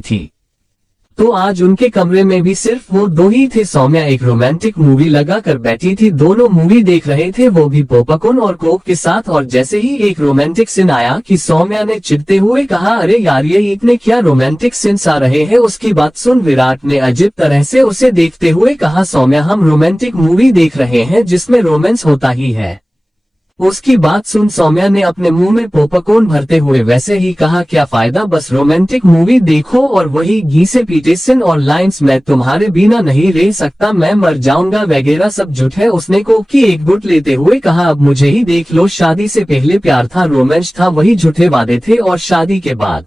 थी। तो आज उनके कमरे में भी सिर्फ वो दो ही थे। सौम्या एक रोमांटिक मूवी लगा कर बैठी थी। दोनों मूवी देख रहे थे, वो भी पॉपकॉर्न और कोक के साथ। और जैसे ही एक रोमांटिक सीन आया कि सौम्या ने चिढ़ते हुए कहा, अरे यार ये इतने क्या रोमांटिक सीन्स आ रहे हैं। उसकी बात सुन विराट ने अजीब तरह से उसे देखते हुए कहा, सौम्या हम रोमांटिक मूवी देख रहे हैं जिसमें रोमांस होता ही है। उसकी बात सुन सौम्या ने अपने मुंह में पॉपकॉर्न भरते हुए वैसे ही कहा, क्या फायदा, बस रोमांटिक मूवी देखो और वही घी से पीटे सीन और लाइंस, मैं तुम्हारे बिना नहीं रह सकता, मैं मर जाऊंगा वगैरह सब झूठ है। उसने कोक की एक घुट लेते हुए कहा, अब मुझे ही देख लो, शादी से पहले प्यार था, रोमांस था, वही झूठे वादे थे, और शादी के बाद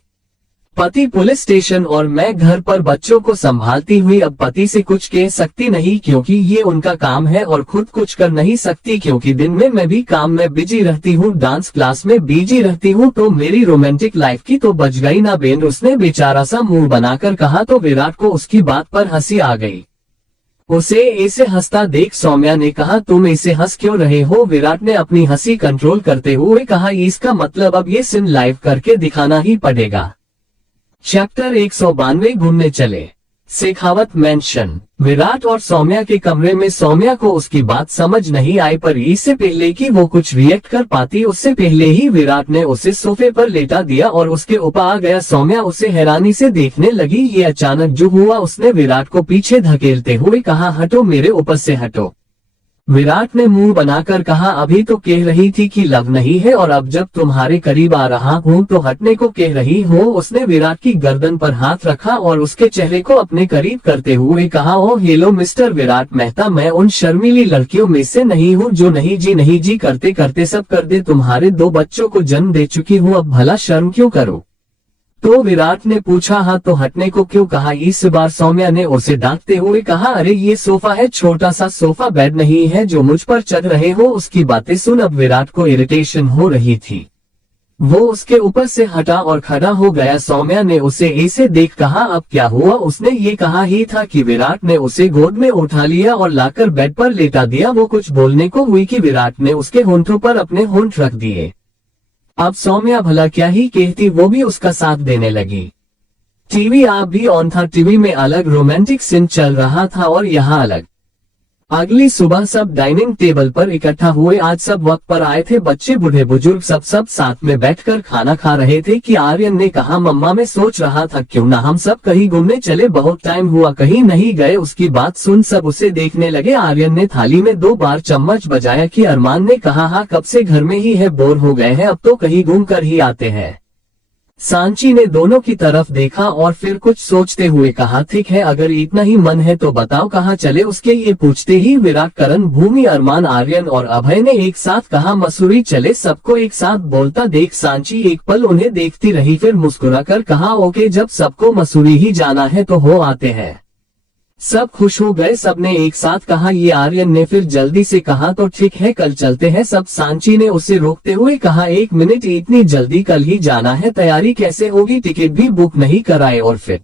पति पुलिस स्टेशन और मैं घर पर बच्चों को संभालती हुई अब पति से कुछ कह सकती नहीं क्योंकि ये उनका काम है, और खुद कुछ कर नहीं सकती क्योंकि दिन में मैं भी काम में बिजी रहती हूँ, डांस क्लास में बिजी रहती हूँ, तो मेरी रोमांटिक लाइफ की तो बच गई ना बेन। उसने बेचारा सा मुंह बनाकर कहा। तो विराट को उसकी बात पर हंसी आ गई। उसे ऐसे हंसता देख सौम्या ने कहा, तुम ऐसे हंस क्यों रहे हो। विराट ने अपनी हंसी कंट्रोल करते हुए कहा, इसका मतलब अब ये सीन लाइव करके दिखाना ही पड़ेगा। चैप्टर 192 घूमने चले। शेखावत मेंशन। विराट और सौम्या के कमरे में सौम्या को उसकी बात समझ नहीं आई, पर इससे पहले कि वो कुछ रिएक्ट कर पाती उससे पहले ही विराट ने उसे सोफे पर लेटा दिया और उसके ऊपर आ गया। सौम्या उसे हैरानी से देखने लगी। ये अचानक जो हुआ, उसने विराट को पीछे धकेलते हुए कहा, हटो, मेरे ऊपर से हटो। विराट ने मुंह बनाकर कहा, अभी तो कह रही थी कि लव नहीं है, और अब जब तुम्हारे करीब आ रहा हूँ तो हटने को कह रही हो। उसने विराट की गर्दन पर हाथ रखा और उसके चेहरे को अपने करीब करते हुए कहा, ओ हेलो मिस्टर विराट मेहता, मैं उन शर्मीली लड़कियों में से नहीं हूँ जो नहीं जी करते करते सब कर दे। तुम्हारे 2 बच्चों को जन्म दे चुकी हूँ, अब भला शर्म क्यों करूँ। तो विराट ने पूछा, हाँ तो हटने को क्यों कहा। इस बार सौम्या ने उसे डांटते हुए कहा, अरे ये सोफा है, छोटा सा सोफा, बेड नहीं है जो मुझ पर चढ़ रहे हो। उसकी बातें सुन अब विराट को इरिटेशन हो रही थी। वो उसके ऊपर से हटा और खड़ा हो गया। सौम्या ने उसे ऐसे देख कहा, अब क्या हुआ। उसने ये कहा ही था कि विराट ने उसे गोद में उठा लिया और लाकर बेड पर लेटा दिया। वो कुछ बोलने को हुई कि विराट ने उसके होंठों पर अपने होंठ रख दिए। अब सौम्या भला क्या ही कहती, वो भी उसका साथ देने लगी। टीवी आप भी ऑन था। टीवी में अलग रोमांटिक सीन चल रहा था और यहाँ अलग। अगली सुबह सब डाइनिंग टेबल पर इकट्ठा हुए। आज सब वक्त पर आए थे, बच्चे बूढ़े बुजुर्ग सब साथ में बैठकर खाना खा रहे थे कि आर्यन ने कहा, मम्मा मैं सोच रहा था क्यों ना हम सब कहीं घूमने चले, बहुत टाइम हुआ कहीं नहीं गए। उसकी बात सुन सब उसे देखने लगे। आर्यन ने थाली में 2 बार चम्मच बजाया कि अरमान ने कहा, हाँ कब से घर में ही है, बोर हो गए हैं, अब तो कहीं घूम कर ही आते हैं। सांची ने दोनों की तरफ देखा और फिर कुछ सोचते हुए कहा, ठीक है, अगर इतना ही मन है तो बताओ कहाँ चले। उसके ये पूछते ही विराट, करण, भूमि, अरमान, आर्यन और अभय ने एक साथ कहा, मसूरी चले। सबको एक साथ बोलता देख सांची एक पल उन्हें देखती रही, फिर मुस्कुराकर कहा, ओके, जब सबको मसूरी ही जाना है तो हो आते हैं। सब खुश हो गए। सबने एक साथ कहा ये। आर्यन ने फिर जल्दी से कहा, तो ठीक है कल चलते हैं सब। सांची ने उसे रोकते हुए कहा, 1 मिनट, इतनी जल्दी कल ही जाना है, तैयारी कैसे होगी, टिकट भी बुक नहीं कराए। और फिर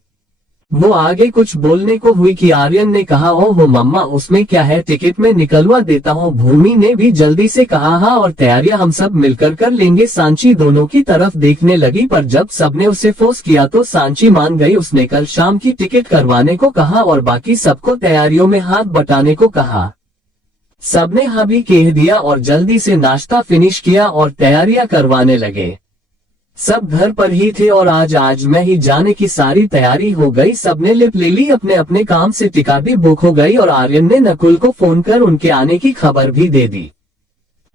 वो आगे कुछ बोलने को हुई कि आर्यन ने कहा, ओह मम्मा उसमें क्या है, टिकट में निकलवा देता हूँ। भूमि ने भी जल्दी से कहा, हाँ, और तैयारियां हम सब मिलकर कर लेंगे। सांची दोनों की तरफ देखने लगी, पर जब सबने उसे फोर्स किया तो सांची मान गई। उसने कल शाम की टिकट करवाने को कहा और बाकी सबको तैयारियों में हाथ बटाने को कहा। सबने हाँ भी कह दिया और जल्दी से नाश्ता फिनिश किया और तैयारियां करवाने लगे। सब घर पर ही थे और आज में ही जाने की सारी तैयारी हो गई। सबने लिप ले ली, अपने अपने काम से टिकट भी बुक हो गई और आर्यन ने नकुल को फोन कर उनके आने की खबर भी दे दी।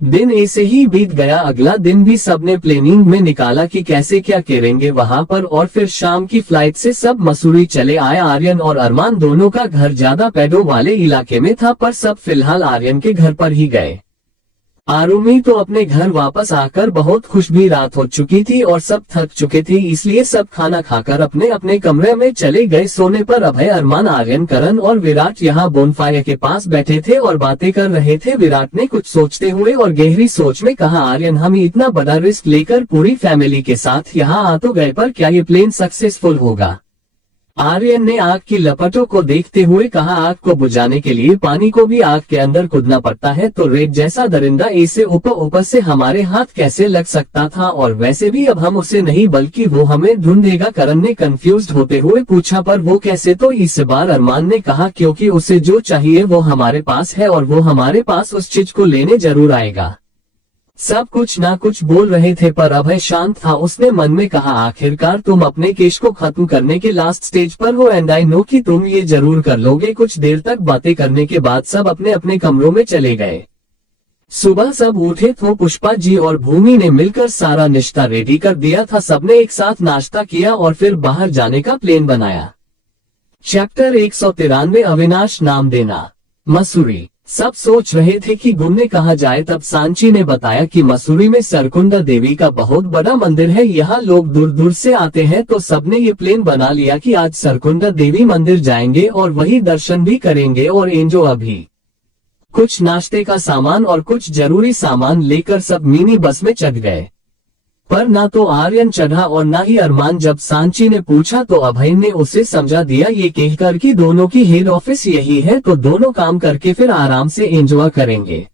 दिन ऐसे ही बीत गया। अगला दिन भी सबने प्लानिंग में निकाला कि कैसे क्या करेंगे वहां पर, और फिर शाम की फ्लाइट से सब मसूरी चले आए। आर्यन और अरमान दोनों का घर ज्यादा पेड़ों वाले इलाके में था, पर सब फिलहाल आर्यन के घर पर ही गए। आरुमी तो अपने घर वापस आकर बहुत खुश भी, रात हो चुकी थी और सब थक चुके थे, इसलिए सब खाना खाकर अपने अपने कमरे में चले गए सोने पर। अभय, अरमान, आर्यन, करण और विराट यहाँ बोनफायर के पास बैठे थे और बातें कर रहे थे। विराट ने कुछ सोचते हुए और गहरी सोच में कहा, आर्यन हम इतना बड़ा रिस्क लेकर पूरी फैमिली के साथ यहाँ आ तो गए, पर क्या ये प्लेन सक्सेसफुल होगा। आर्यन ने आग की लपटों को देखते हुए कहा, आग को बुझाने के लिए पानी को भी आग के अंदर कूदना पड़ता है, तो रेत जैसा दरिंदा इसे ऊपर से हमारे हाथ कैसे लग सकता था, और वैसे भी अब हम उसे नहीं बल्कि वो हमें ढूंढेगा। करण ने कंफ्यूज्ड होते हुए पूछा, पर वो कैसे? तो इस बार अरमान ने कहा, क्योंकि उसे जो चाहिए वो हमारे पास है और वो हमारे पास उस चीज को लेने जरूर आएगा। सब कुछ ना कुछ बोल रहे थे पर अभय शांत था। उसने मन में कहा, आखिरकार तुम अपने केस को खत्म करने के लास्ट स्टेज पर हो एंड आई नो कि तुम ये जरूर कर लोगे। कुछ देर तक बातें करने के बाद सब अपने अपने कमरों में चले गए। सुबह सब उठे तो पुष्पा जी और भूमि ने मिलकर सारा नाश्ता रेडी कर दिया था। सबने एक साथ नाश्ता किया और फिर बाहर जाने का प्लान बनाया। चैप्टर 193 अविनाश नाम देना। मसूरी। सब सोच रहे थे कि घूमने कहाँ जाए, तब सांची ने बताया कि मसूरी में सरकुंडा देवी का बहुत बड़ा मंदिर है, यहाँ लोग दूर दूर से आते हैं। तो सबने ये प्लान बना लिया कि आज सरकुंडा देवी मंदिर जाएंगे और वही दर्शन भी करेंगे। और एंजो अभी कुछ नाश्ते का सामान और कुछ जरूरी सामान लेकर सब मिनी बस में चढ़ गए, पर ना तो आर्यन चढ़ा और ना ही अरमान। जब सांची ने पूछा तो अभय ने उसे समझा दिया, ये कहकर कि दोनों की हेड ऑफिस यही है तो दोनों काम करके फिर आराम से एंजॉय करेंगे।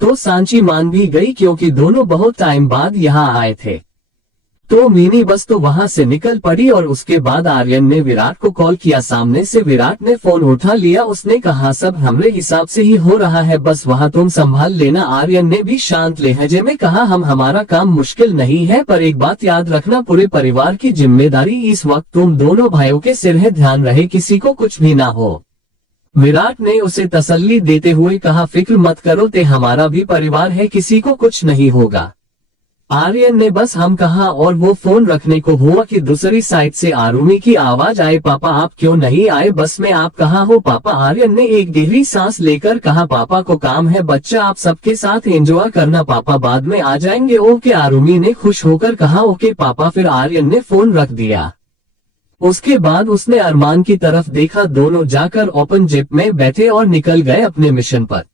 तो सांची मान भी गई क्योंकि दोनों बहुत टाइम बाद यहाँ आए थे। तो मिनी बस तो वहां से निकल पड़ी और उसके बाद आर्यन ने विराट को कॉल किया। सामने से विराट ने फोन उठा लिया। उसने कहा, सब हमरे हिसाब से ही हो रहा है, बस वहां तुम संभाल लेना। आर्यन ने भी शांत लहजे में कहा, हमारा काम मुश्किल नहीं है, पर एक बात याद रखना, पूरे परिवार की जिम्मेदारी इस वक्त तुम दोनों भाइयों के सिर है, ध्यान रहे किसी को कुछ भी ना हो। विराट ने उसे तसल्ली देते हुए कहा, फिक्र मत करो, ते हमारा भी परिवार है, किसी को कुछ नहीं होगा। आर्यन ने बस हम कहा और वो फोन रखने को हुआ कि दूसरी साइड से आरुमि की आवाज आए, पापा आप क्यों नहीं आए, बस में आप कहाँ हो पापा? आर्यन ने एक गहरी सांस लेकर कहा, पापा को काम है बच्चा, आप सबके साथ एंजॉय करना, पापा बाद में आ जाएंगे। ओके, आरुमि ने खुश होकर कहा, ओके पापा। फिर आर्यन ने फोन रख दिया। उसके बाद उसने अरमान की तरफ देखा। दोनों जाकर ओपन जिप में बैठे और निकल गए अपने मिशन पर।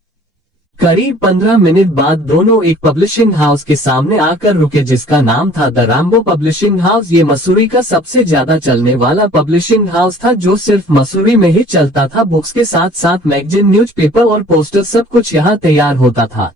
करीब 15 मिनट बाद दोनों एक पब्लिशिंग हाउस के सामने आकर रुके जिसका नाम था द राम्बो पब्लिशिंग हाउस। ये मसूरी का सबसे ज्यादा चलने वाला पब्लिशिंग हाउस था जो सिर्फ मसूरी में ही चलता था। बुक्स के साथ साथ मैगजीन, न्यूज़पेपर और पोस्टर सब कुछ यहाँ तैयार होता था।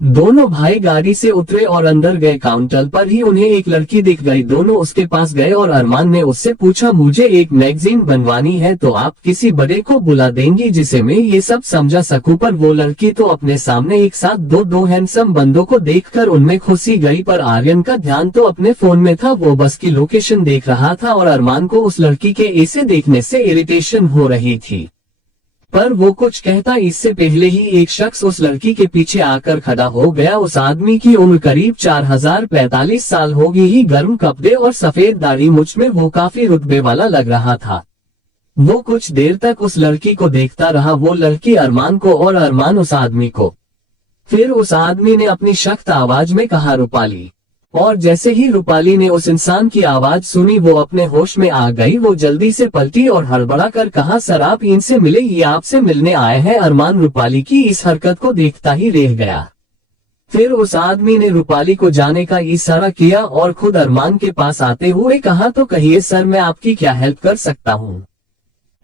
दोनों भाई गाड़ी से उतरे और अंदर गए। काउंटर पर ही उन्हें एक लड़की दिख गई। दोनों उसके पास गए और अरमान ने उससे पूछा, मुझे एक मैगजीन बनवानी है, तो आप किसी बड़े को बुला देंगी जिसे मैं ये सब समझा सकूं? पर वो लड़की तो अपने सामने एक साथ दो हैंडसम बंदों को देखकर उनमें खुशी गई, पर आर्यन का ध्यान तो अपने फोन में था। वो बस की लोकेशन देख रहा था और अरमान को उस लड़की के ऐसे देखने से इरिटेशन हो रही थी, पर वो कुछ कहता इससे पहले ही एक शख्स उस लड़की के पीछे आकर खड़ा हो गया। उस आदमी की उम्र करीब 4045 साल होगी ही। गर्म कपड़े और सफेद दाढ़ी, मुझ में वो काफी रुतबे वाला लग रहा था। वो कुछ देर तक उस लड़की को देखता रहा, वो लड़की अरमान को और अरमान उस आदमी को। फिर उस आदमी ने अपनी सख्त आवाज में कहा, रूपाली। और जैसे ही रूपाली ने उस इंसान की आवाज सुनी वो अपने होश में आ गई। वो जल्दी से पलटी और हड़बड़ा कर कहा, सर आप इनसे मिले, ये आपसे मिलने आए हैं। अरमान रूपाली की इस हरकत को देखता ही रह गया। फिर उस आदमी ने रूपाली को जाने का इशारा किया और खुद अरमान के पास आते हुए कहा, तो कहिए सर मैं आपकी क्या हेल्प कर सकता हूँ?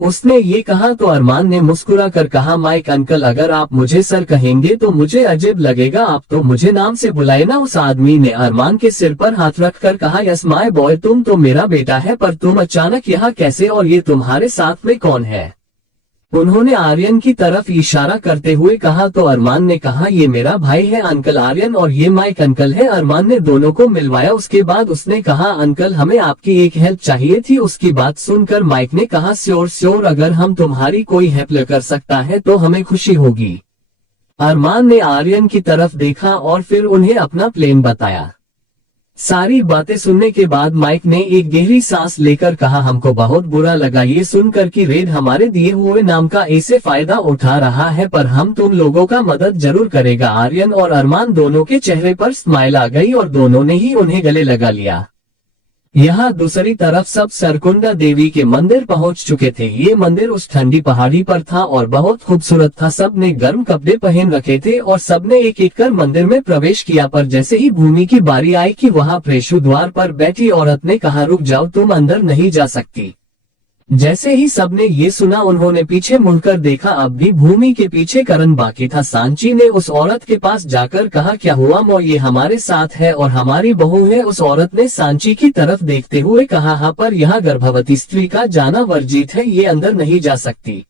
उसने ये कहा तो अरमान ने मुस्कुरा कर कहा, माइक अंकल, अगर आप मुझे सर कहेंगे तो मुझे अजीब लगेगा, आप तो मुझे नाम से बुलाए ना। उस आदमी ने अरमान के सिर पर हाथ रखकर कहा, यस माय बॉय, तुम तो मेरा बेटा है, पर तुम अचानक यहाँ कैसे और ये तुम्हारे साथ में कौन है? उन्होंने आर्यन की तरफ इशारा करते हुए कहा। तो अरमान ने कहा, ये मेरा भाई है अंकल आर्यन और ये माइक अंकल है। अरमान ने दोनों को मिलवाया। उसके बाद उसने कहा, अंकल हमें आपकी एक हेल्प चाहिए थी। उसकी बात सुनकर माइक ने कहा, श्योर श्योर, अगर हम तुम्हारी कोई हेल्प कर सकता है तो हमें खुशी होगी। अरमान ने आर्यन की तरफ देखा और फिर उन्हें अपना प्लान बताया। सारी बातें सुनने के बाद माइक ने एक गहरी सांस लेकर कहा, हमको बहुत बुरा लगा ये सुनकर कि रेड हमारे दिए हुए नाम का ऐसे फायदा उठा रहा है, पर हम तुम लोगों का मदद जरूर करेगा। आर्यन और अरमान दोनों के चेहरे पर स्माइल आ गई और दोनों ने ही उन्हें गले लगा लिया। यहाँ दूसरी तरफ सब सरकुंडा देवी के मंदिर पहुंच चुके थे। ये मंदिर उस ठंडी पहाड़ी पर था और बहुत खूबसूरत था। सब ने गर्म कपड़े पहन रखे थे और सबने एक एक कर मंदिर में प्रवेश किया, पर जैसे ही भूमि की बारी आई कि वहाँ प्रेषु द्वार पर बैठी औरत ने कहा, रुक जाओ, तुम अंदर नहीं जा सकती। जैसे ही सबने ये सुना उन्होंने पीछे मुड़कर देखा। अब भी भूमि के पीछे करण बाकी था। सांची ने उस औरत के पास जाकर कहा, क्या हुआ मो, ये हमारे साथ है और हमारी बहू है। उस औरत ने सांची की तरफ देखते हुए कहा, हाँ पर यहाँ गर्भवती स्त्री का जाना वर्जित है, ये अंदर नहीं जा सकती।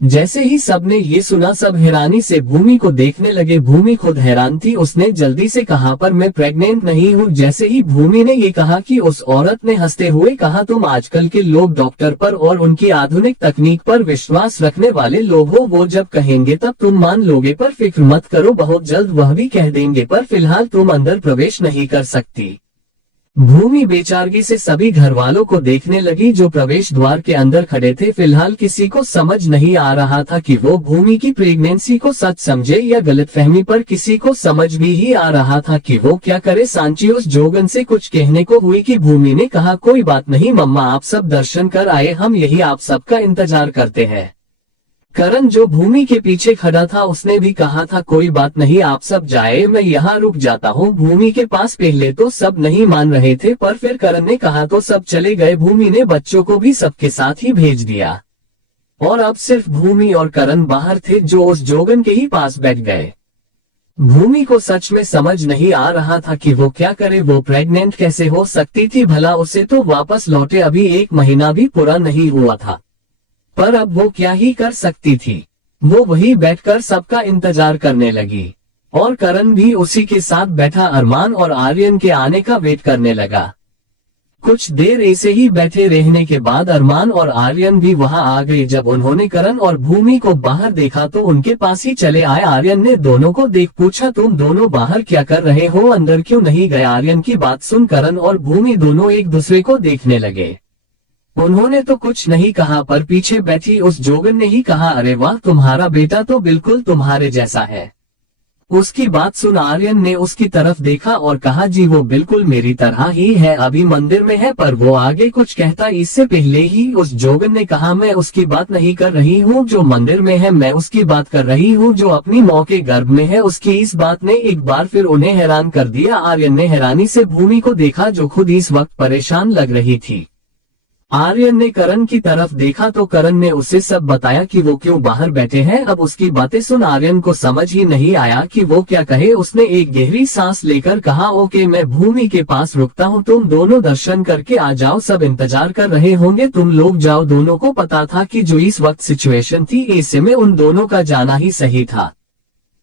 जैसे ही सबने ये सुना सब हैरानी से भूमि को देखने लगे। भूमि खुद हैरान थी। उसने जल्दी से कहा, पर मैं प्रेग्नेंट नहीं हूँ। जैसे ही भूमि ने ये कहा कि उस औरत ने हंसते हुए कहा, तुम आजकल के लोग डॉक्टर पर और उनकी आधुनिक तकनीक पर विश्वास रखने वाले लोग हो। वो जब कहेंगे तब तुम मान लोगे, पर फिक्र मत करो, बहुत जल्द वह भी कह देंगे, पर फिलहाल तुम अंदर प्रवेश नहीं कर सकती। भूमि बेचारगी से सभी घर वालों को देखने लगी जो प्रवेश द्वार के अंदर खड़े थे। फिलहाल किसी को समझ नहीं आ रहा था कि वो भूमि की प्रेगनेंसी को सच समझे या गलतफहमी, पर किसी को समझ भी ही आ रहा था कि वो क्या करे। सांची उस जोगन से कुछ कहने को हुई कि भूमि ने कहा, कोई बात नहीं मम्मा, आप सब दर्शन कर आए, हम यही आप सबका इंतजार करते हैं। करण जो भूमि के पीछे खड़ा था उसने भी कहा था, कोई बात नहीं आप सब जाए, मैं यहाँ रुक जाता हूँ भूमि के पास। पहले तो सब नहीं मान रहे थे, पर फिर करण ने कहा तो सब चले गए। भूमि ने बच्चों को भी सबके साथ ही भेज दिया और अब सिर्फ भूमि और करण बाहर थे जो उस जोगन के ही पास बैठ गए। भूमि को सच में समझ नहीं आ रहा था कि वो क्या करे। वो प्रेग्नेंट कैसे हो सकती थी भला, उसे तो वापस लौटे अभी 1 महीना भी पूरा नहीं हुआ था, पर अब वो क्या ही कर सकती थी। वो वही बैठकर सबका इंतजार करने लगी और करण भी उसी के साथ बैठा अरमान और आर्यन के आने का वेट करने लगा। कुछ देर ऐसे ही बैठे रहने के बाद अरमान और आर्यन भी वहां आ गए। जब उन्होंने करण और भूमि को बाहर देखा तो उनके पास ही चले आए। आर्यन ने दोनों को देख पूछा, तुम दोनों बाहर क्या कर रहे हो, अंदर क्यों नहीं गए। आर्यन की बात सुन करण और भूमि दोनों एक दूसरे को देखने लगे। उन्होंने तो कुछ नहीं कहा, पर पीछे बैठी उस जोगन ने ही कहा, अरे वाह, तुम्हारा बेटा तो बिल्कुल तुम्हारे जैसा है। उसकी बात सुन आर्यन ने उसकी तरफ देखा और कहा, जी वो बिल्कुल मेरी तरह ही है, अभी मंदिर में है। पर वो आगे कुछ कहता इससे पहले ही उस जोगन ने कहा, मैं उसकी बात नहीं कर रही हूँ जो मंदिर में है, मैं उसकी बात कर रही हूँ जो अपनी माँ के गर्भ में है। उसकी इस बात ने एक बार फिर उन्हें हैरान कर दिया। आर्यन ने हैरानी से भूमि को देखा जो खुद इस वक्त परेशान लग रही थी। आर्यन ने करण की तरफ देखा तो करण ने उसे सब बताया कि वो क्यों बाहर बैठे हैं। अब उसकी बातें सुन आर्यन को समझ ही नहीं आया कि वो क्या कहे। उसने एक गहरी सांस लेकर कहा, ओके, मैं भूमि के पास रुकता हूँ, तुम दोनों दर्शन करके आ जाओ, सब इंतजार कर रहे होंगे, तुम लोग जाओ। दोनों को पता था कि जो इस वक्त सिचुएशन थी ऐसे में उन दोनों का जाना ही सही था।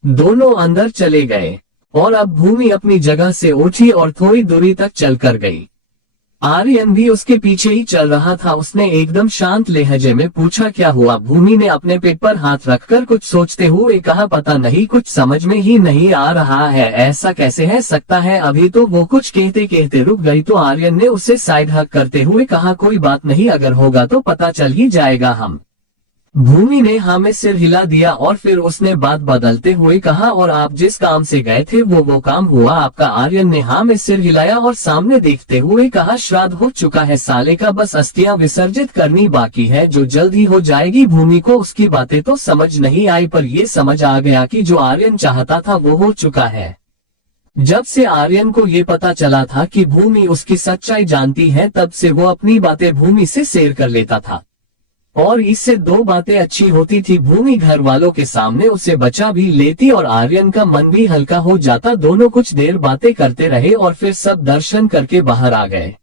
दोनों अंदर चले गए और अब भूमि अपनी जगह से उठी और थोड़ी दूरी तक चल कर गई। आर्यन भी उसके पीछे ही चल रहा था। उसने एकदम शांत लहजे में पूछा, क्या हुआ। भूमि ने अपने पेट पर हाथ रखकर कुछ सोचते हुए कहा, पता नहीं, कुछ समझ में ही नहीं आ रहा है, ऐसा कैसे है सकता है। अभी तो वो कुछ कहते कहते रुक गई तो आर्यन ने उससे साइड हक करते हुए कहा, कोई बात नहीं, अगर होगा तो पता चल ही जाएगा हम। भूमि ने हाँ में सिर हिला दिया और फिर उसने बात बदलते हुए कहा, और आप जिस काम से गए थे वो काम हुआ आपका। आर्यन ने हाँ में सिर हिलाया और सामने देखते हुए कहा, श्राद्ध हो चुका है साले का, बस अस्थियां विसर्जित करनी बाकी है जो जल्द ही हो जाएगी। भूमि को उसकी बातें तो समझ नहीं आई, पर ये समझ आ गया कि जो आर्यन चाहता था वो हो चुका है। जब से आर्यन को ये पता चला था कि भूमि उसकी सच्चाई जानती है, तब से वो अपनी बातें भूमि से शेयर कर लेता था और इससे 2 बातें अच्छी होती थी। भूमि घर वालों के सामने उसे बचा भी लेती और आर्यन का मन भी हल्का हो जाता। दोनों कुछ देर बातें करते रहे और फिर सब दर्शन करके बाहर आ गए।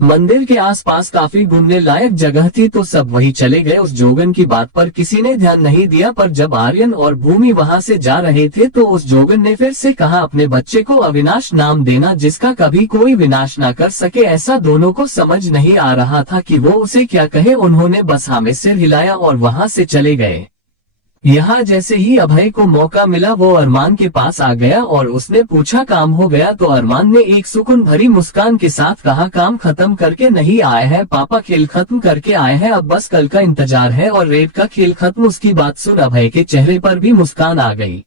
मंदिर के आसपास काफी घूमने लायक जगह थी तो सब वही चले गए। उस जोगन की बात पर किसी ने ध्यान नहीं दिया, पर जब आर्यन और भूमि वहां से जा रहे थे तो उस जोगन ने फिर से कहा, अपने बच्चे को अविनाश नाम देना जिसका कभी कोई विनाश ना कर सके। ऐसा दोनों को समझ नहीं आ रहा था कि वो उसे क्या कहे। उन्होंने बस हाँ में सिर हिलाया और वहां से चले गए। यहाँ जैसे ही अभय को मौका मिला वो अरमान के पास आ गया और उसने पूछा, काम हो गया। तो अरमान ने एक सुकून भरी मुस्कान के साथ कहा, काम खत्म करके नहीं आए हैं पापा, खेल खत्म करके आए हैं, अब बस कल का इंतजार है और रेड का खेल खत्म। उसकी बात सुन अभय के चेहरे पर भी मुस्कान आ गई।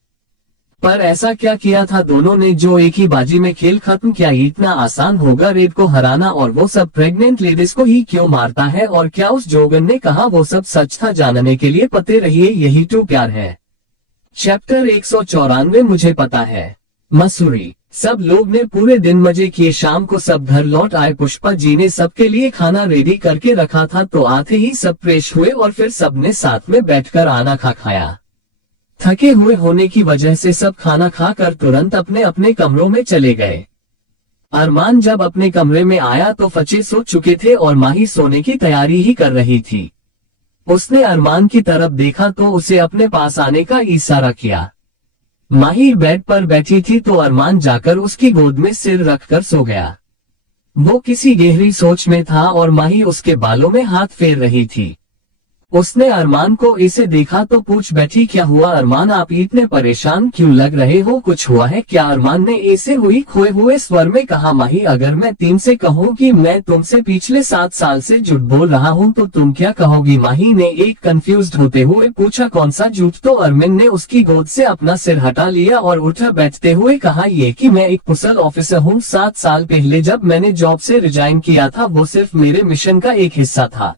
पर ऐसा क्या किया था दोनों ने जो एक ही बाजी में खेल खत्म किया। इतना आसान होगा रेड को हराना, और वो सब प्रेग्नेंट लेडीज को ही क्यों मारता है। और क्या उस जोगन ने कहा वो सब सच था। जानने के लिए पते रहिए, यही तो प्यार है। चैप्टर 194, मुझे पता है। मसूरी। सब लोग ने पूरे दिन मजे किए। शाम को सब घर लौट आए। पुष्पा जी ने सबके लिए खाना रेडी करके रखा था, तो आते ही सब फ्रेश हुए और फिर सबने साथ में बैठकर खाया। थके हुए होने की वजह से सब खाना खाकर तुरंत अपने अपने कमरों में चले गए। अरमान जब अपने कमरे में आया तो फचे सो चुके थे और माही सोने की तैयारी ही कर रही थी। उसने अरमान की तरफ देखा तो उसे अपने पास आने का इशारा किया। माही बेड पर बैठी थी तो अरमान जाकर उसकी गोद में सिर रखकर सो गया। वो किसी गहरी सोच में था और माही उसके बालों में हाथ फेर रही थी। उसने अरमान को इसे देखा तो पूछ बैठी, क्या हुआ अरमान, आप इतने परेशान क्यों लग रहे हो, कुछ हुआ है क्या? अरमान ने ऐसे हुई खोए हुए स्वर में कहा, माही अगर मैं तुमसे कहूँ कि मैं तुमसे पिछले 7 साल से झूठ बोल रहा हूँ तो तुम क्या कहोगी? माही ने एक कंफ्यूज्ड होते हुए पूछा, कौन सा झूठ? तो अरमान ने उसकी गोद से अपना सिर हटा लिया और उठ बैठते हुए कहा, ये कि मैं एक पुलिस ऑफिसर हूँ। 7 साल पहले जब मैंने जॉब से रिजाइन किया था वो सिर्फ मेरे मिशन का एक हिस्सा था।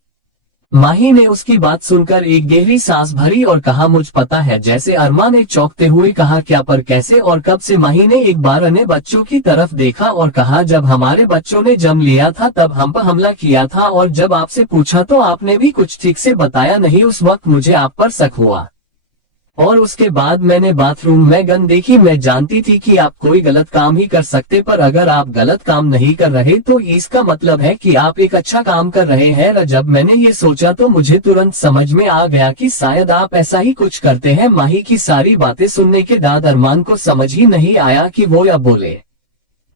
माही ने उसकी बात सुनकर एक गहरी सांस भरी और कहा, मुझ पता है। जैसे अरमान ने चौंकते हुए कहा, क्या, पर कैसे और कब से? माही ने एक बार अन्य बच्चों की तरफ देखा और कहा, जब हमारे बच्चों ने जन्म लिया था तब हम पर हमला किया था और जब आपसे पूछा तो आपने भी कुछ ठीक से बताया नहीं। उस वक्त मुझे आप पर शक हुआ और उसके बाद मैंने बाथरूम में गन देखी। मैं जानती थी कि आप कोई गलत काम ही कर सकते, पर अगर आप गलत काम नहीं कर रहे तो इसका मतलब है कि आप एक अच्छा काम कर रहे हैं। जब मैंने ये सोचा तो मुझे तुरंत समझ में आ गया कि शायद आप ऐसा ही कुछ करते हैं। माही की सारी बातें सुनने के बाद अरमान को समझ ही नहीं आया कि वो या बोले।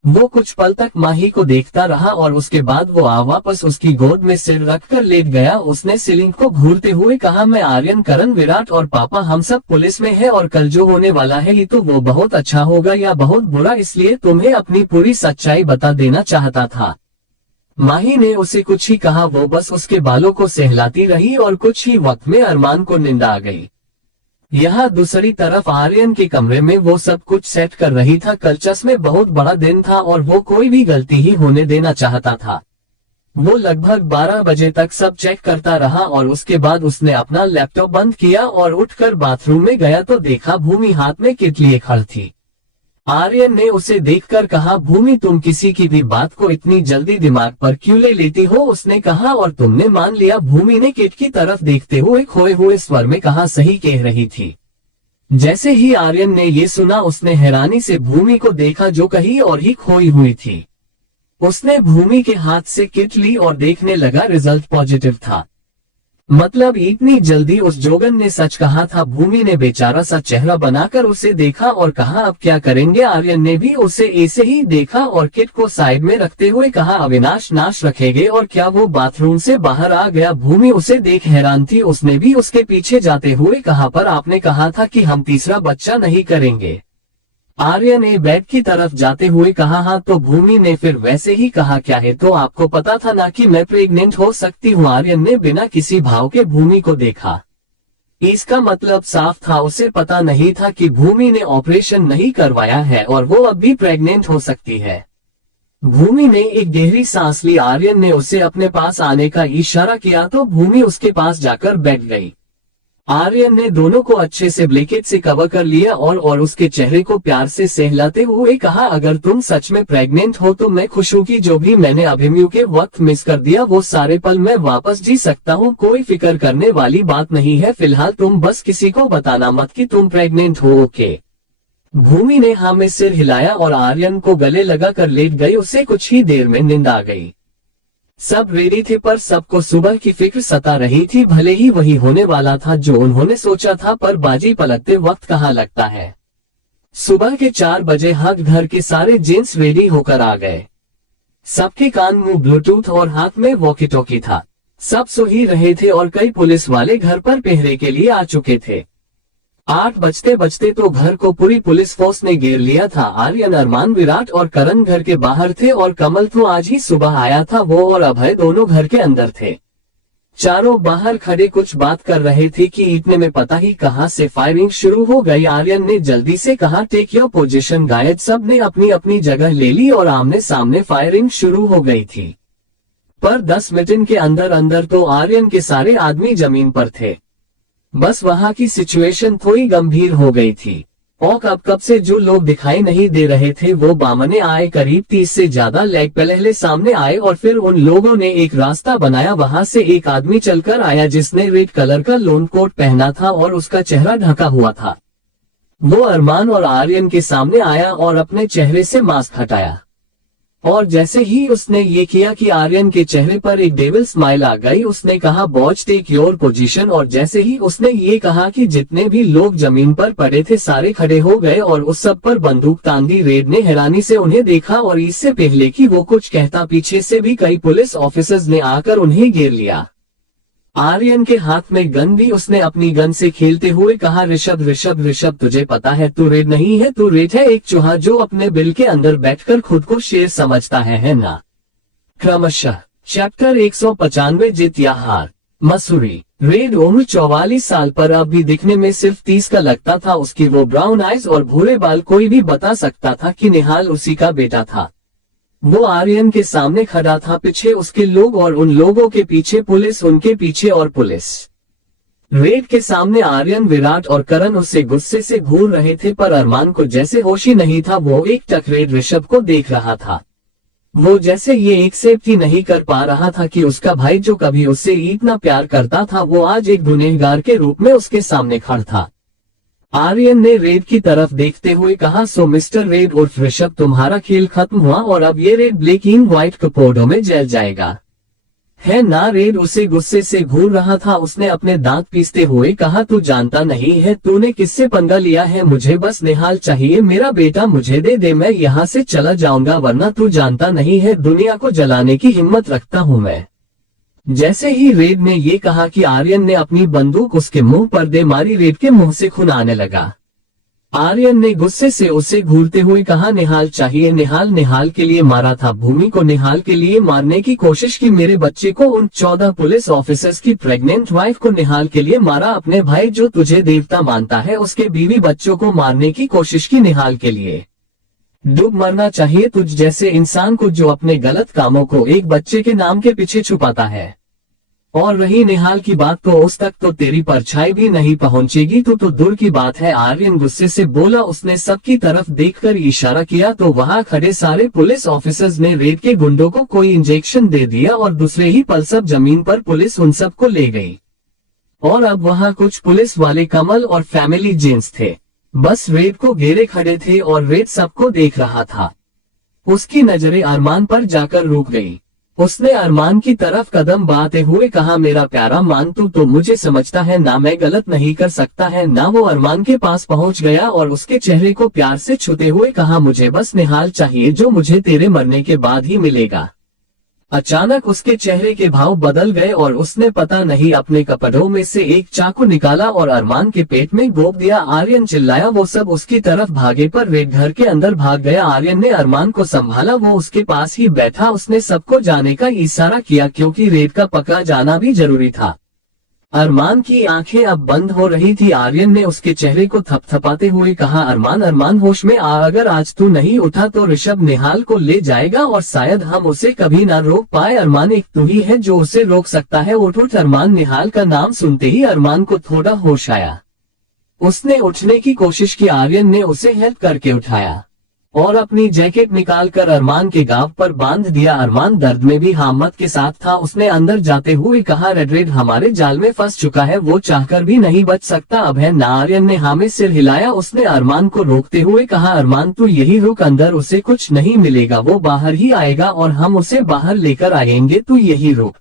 वो कुछ पल तक माही को देखता रहा और उसके बाद वो वापस उसकी गोद में सिर रखकर लेट गया। उसने सीलिंग को घूरते हुए कहा, मैं आर्यन, करण, विराट और पापा हम सब पुलिस में हैं और कल जो होने वाला है ये तो वो बहुत अच्छा होगा या बहुत बुरा, इसलिए तुम्हें अपनी पूरी सच्चाई बता देना चाहता था। माही ने उसे कुछ ही कहा, वो बस उसके बालों को सहलाती रही और कुछ ही वक्त में अरमान को नींद आ गई। यहाँ दूसरी तरफ आर्यन के कमरे में वो सब कुछ सेट कर रही था। कल्चस में बहुत बड़ा दिन था और वो कोई भी गलती ही होने देना चाहता था। वो लगभग 12 बजे तक सब चेक करता रहा और उसके बाद उसने अपना लैपटॉप बंद किया और उठकर बाथरूम में गया तो देखा भूमि हाथ में किट लिए खड़ी थी। आर्यन ने उसे देखकर कहा, भूमि तुम किसी की भी बात को इतनी जल्दी दिमाग पर क्यों ले लेती हो? उसने कहा, और तुमने मान लिया? भूमि ने किट की तरफ देखते हुए खोए हुए स्वर में कहा, सही कह रही थी। जैसे ही आर्यन ने ये सुना उसने हैरानी से भूमि को देखा जो कहीं और ही खोई हुई थी। उसने भूमि के हाथ से किट ली और देखने लगा, रिजल्ट पॉजिटिव था। मतलब इतनी जल्दी उस जोगन ने सच कहा था। भूमि ने बेचारा सा चेहरा बनाकर उसे देखा और कहा, अब क्या करेंगे? आर्यन ने भी उसे ऐसे ही देखा और किट को साइड में रखते हुए कहा, अविनाश नाश रखेंगे? और क्या वो बाथरूम से बाहर आ गया? भूमि उसे देख हैरान थी। उसने भी उसके पीछे जाते हुए कहा, पर आपने कहा था कि हम तीसरा बच्चा नहीं करेंगे। आर्यन ने बेड की तरफ जाते हुए कहा, हाँ। तो भूमि ने फिर वैसे ही कहा, क्या है? तो आपको पता था ना कि मैं प्रेग्नेंट हो सकती हूँ? आर्यन ने बिना किसी भाव के भूमि को देखा। इसका मतलब साफ था, उसे पता नहीं था कि भूमि ने ऑपरेशन नहीं करवाया है और वो अब भी प्रेग्नेंट हो सकती है। भूमि ने एक गहरी सांस ली। आर्यन ने उसे अपने पास आने का इशारा किया तो भूमि उसके पास जाकर बैठ गई। आर्यन ने दोनों को अच्छे से ब्लैंकेट से कवर कर लिया और उसके चेहरे को प्यार से सहलाते हुए कहा, अगर तुम सच में प्रेग्नेंट हो तो मैं खुश हूँ कि जो भी मैंने अभिमन्यु के वक्त मिस कर दिया वो सारे पल मैं वापस जी सकता हूँ। कोई फिक्र करने वाली बात नहीं है। फिलहाल तुम बस किसी को बताना मत कि तुम प्रेग्नेंट हो, ओके? भूमि ने हाँ में सिर हिलाया और आर्यन को गले लगा कर लेट गई। उसे कुछ ही देर में नींद आ गई। सब रेडी थे पर सबको सुबह की फिक्र सता रही थी। भले ही वही होने वाला था जो उन्होंने सोचा था, पर बाजी पलटते वक्त कहाँ लगता है। सुबह के 4 बजे हक घर के सारे जेंट्स रेडी होकर आ गए। सबके कान मुंह ब्लूटूथ और हाथ में वॉकी टॉकी था। सब सो ही रहे थे और कई पुलिस वाले घर पर पहरे के लिए आ चुके थे। 8 बजते बजते तो घर को पूरी पुलिस फोर्स ने घेर लिया था। आर्यन, अरमान, विराट और करण घर के बाहर थे और कमल तो आज ही सुबह आया था। वो और अभय दोनों घर के अंदर थे। चारों बाहर खड़े कुछ बात कर रहे थे कि इतने में पता ही कहां से फायरिंग शुरू हो गई। आर्यन ने जल्दी से कहा, टेक योर पोजीशन गाइड। सब ने अपनी अपनी जगह ले ली और आमने सामने फायरिंग शुरू हो गई थी। पर 10 मिनट के अंदर अंदर तो आर्यन के सारे आदमी जमीन पर थे। बस वहां की सिचुएशन थोड़ी गंभीर हो गई थी। और कब से जो लोग दिखाई नहीं दे रहे थे वो बामने आए। करीब 30 से ज्यादा लेग पहले सामने आए और फिर उन लोगों ने एक रास्ता बनाया। वहां से एक आदमी चलकर आया जिसने रेड कलर का लोन कोट पहना था और उसका चेहरा ढका हुआ था। वो अरमान और आर्यन के सामने आया और अपने चेहरे से मास्क हटाया, और जैसे ही उसने ये किया कि आर्यन के चेहरे पर एक डेविल स्माइल आ गई। उसने कहा बॉच टेक योर पोजीशन, और जैसे ही उसने ये कहा कि जितने भी लोग जमीन पर पड़े थे सारे खड़े हो गए और उस सब पर बंदूक तान दी। रेड ने हैरानी से उन्हें देखा और इससे पहले कि वो कुछ कहता पीछे से भी कई पुलिस ऑफिसर्स ने आकर उन्हें घेर लिया। आर्यन के हाथ में गन भी। उसने अपनी गन से खेलते हुए कहा ऋषभ ऋषभ ऋषभ, तुझे पता है तू रेड नहीं है, तू रेड है, एक चूहा जो अपने बिल के अंदर बैठकर खुद को शेर समझता है ना। क्रमशः चैप्टर 195 जीत या हार। मसूरी। रेड उम्र 44 साल पर अब भी दिखने में सिर्फ 30 का लगता था। उसकी वो ब्राउन आइज और भूरे बाल, कोई भी बता सकता था कि निहाल उसी का बेटा था। वो आर्यन के सामने खड़ा था, पीछे उसके लोग और उन लोगों के पीछे पुलिस, उनके पीछे और पुलिस। रेड के सामने आर्यन, विराट और करण उससे गुस्से से घूर रहे थे, पर अरमान को जैसे होश ही नहीं था। वो एक टक रेड ऋषभ को देख रहा था। वो जैसे ये एक्सेप्ट ही नहीं कर पा रहा था कि उसका भाई जो कभी उससे इतना प्यार करता था वो आज एक गुनहगार के रूप में उसके सामने खड़ा था। आर्यन ने रेड की तरफ देखते हुए कहा, सो मिस्टर रेड उर्फ ऋषभ, तुम्हारा खेल खत्म हुआ और अब ये रेड ब्लैक इन व्हाइट कपड़ों में जल जाएगा, है ना। रेड उसे गुस्से से घूर रहा था। उसने अपने दांत पीसते हुए कहा, तू जानता नहीं है तूने किससे पंगा लिया है। मुझे बस निहाल चाहिए, मेरा बेटा मुझे दे दे, मैं यहाँ से चला जाऊंगा, वरना तू जानता नहीं है दुनिया को जलाने की हिम्मत रखता हूँ मैं। जैसे ही रेड ने ये कहा कि आर्यन ने अपनी बंदूक उसके मुंह पर दे मारी। रेड के मुंह से खून आने लगा। आर्यन ने गुस्से से उसे घूरते हुए कहा, निहाल चाहिए। निहाल? निहाल के लिए मारा था? भूमि को निहाल के लिए मारने की कोशिश की? मेरे बच्चे को, उन 14 पुलिस ऑफिसर्स की प्रेग्नेंट वाइफ को निहाल के लिए मारा? अपने भाई जो तुझे देवता मानता है उसके बीवी बच्चों को मारने की कोशिश की निहाल के लिए? डूब मरना चाहिए तुझ जैसे इंसान को जो अपने गलत कामों को एक बच्चे के नाम के पीछे छुपाता है। और रही निहाल की बात, तो उस तक तो तेरी परछाई भी नहीं पहुंचेगी, तो दूर की बात है। आर्यन गुस्से से बोला। उसने सबकी तरफ देखकर इशारा किया तो वहां खड़े सारे पुलिस ऑफिसर्स ने रेड के गुंडों को कोई इंजेक्शन दे दिया और दूसरे ही पल सब जमीन पर पुलिस उन सबको ले गई। और अब वहां कुछ पुलिस वाले कमल और फैमिली जेंट्स थे, बस रेड को घेरे खड़े थे और रेड सबको देख रहा था। उसकी नजरें अरमान पर जाकर रुक गई। उसने अरमान की तरफ कदम बढ़ाते हुए कहा, मेरा प्यारा मान, तू तो मुझे समझता है ना, मैं गलत नहीं कर सकता है ना। वो अरमान के पास पहुंच गया और उसके चेहरे को प्यार से छूते हुए कहा, मुझे बस निहाल चाहिए जो मुझे तेरे मरने के बाद ही मिलेगा। अचानक उसके चेहरे के भाव बदल गए और उसने पता नहीं अपने कपड़ों में से एक चाकू निकाला और अरमान के पेट में गोप दिया। आर्यन चिल्लाया। वो सब उसकी तरफ भागे पर रेड घर के अंदर भाग गया। आर्यन ने अरमान को संभाला, वो उसके पास ही बैठा। उसने सबको जाने का इशारा किया क्योंकि रेड का पकड़ा जाना भी जरूरी था। अरमान की आंखें अब बंद हो रही थी। आर्यन ने उसके चेहरे को थपथपाते हुए कहा, अरमान अरमान होश में आ, अगर आज तू नहीं उठा तो ऋषभ निहाल को ले जाएगा और शायद हम उसे कभी ना रोक पाए। अरमान, एक तू ही है जो उसे रोक सकता है, उठ उठ। अरमान। निहाल का नाम सुनते ही अरमान को थोड़ा होश आया। उसने उठने की कोशिश की। आर्यन ने उसे हेल्प करके उठाया और अपनी जैकेट निकालकर अरमान के गांव पर बांध दिया। अरमान दर्द में भी हिम्मत के साथ था। उसने अंदर जाते हुए कहा, रेड हमारे जाल में फंस चुका है, वो चाहकर भी नहीं बच सकता अब, है ना। आर्यन ने हाँ में सिर हिलाया। उसने अरमान को रोकते हुए कहा, अरमान तू यही रुक, अंदर उसे कुछ नहीं मिलेगा, वो बाहर ही आएगा और हम उसे बाहर लेकर आएंगे, तू यही रुक।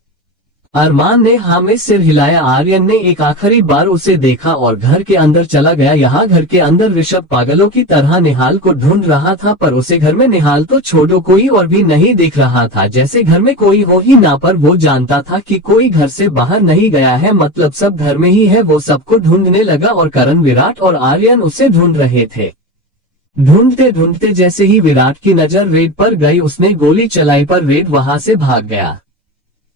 अरमान ने हाँ में सिर हिलाया। आर्यन ने एक आखिरी बार उसे देखा और घर के अंदर चला गया। यहाँ घर के अंदर ऋषभ पागलों की तरह निहाल को ढूंढ रहा था, पर उसे घर में निहाल तो छोड़ो कोई और भी नहीं दिख रहा था, जैसे घर में कोई हो ही ना। पर वो जानता था कि कोई घर से बाहर नहीं गया है, मतलब सब घर में ही है। वो सबको ढूंढने लगा और करण, विराट और आर्यन उसे ढूंढ रहे थे। ढूंढते ढूंढते जैसे ही विराट की नजर रेड पर गई, उसने गोली चलाई पर रेड वहां से भाग गया।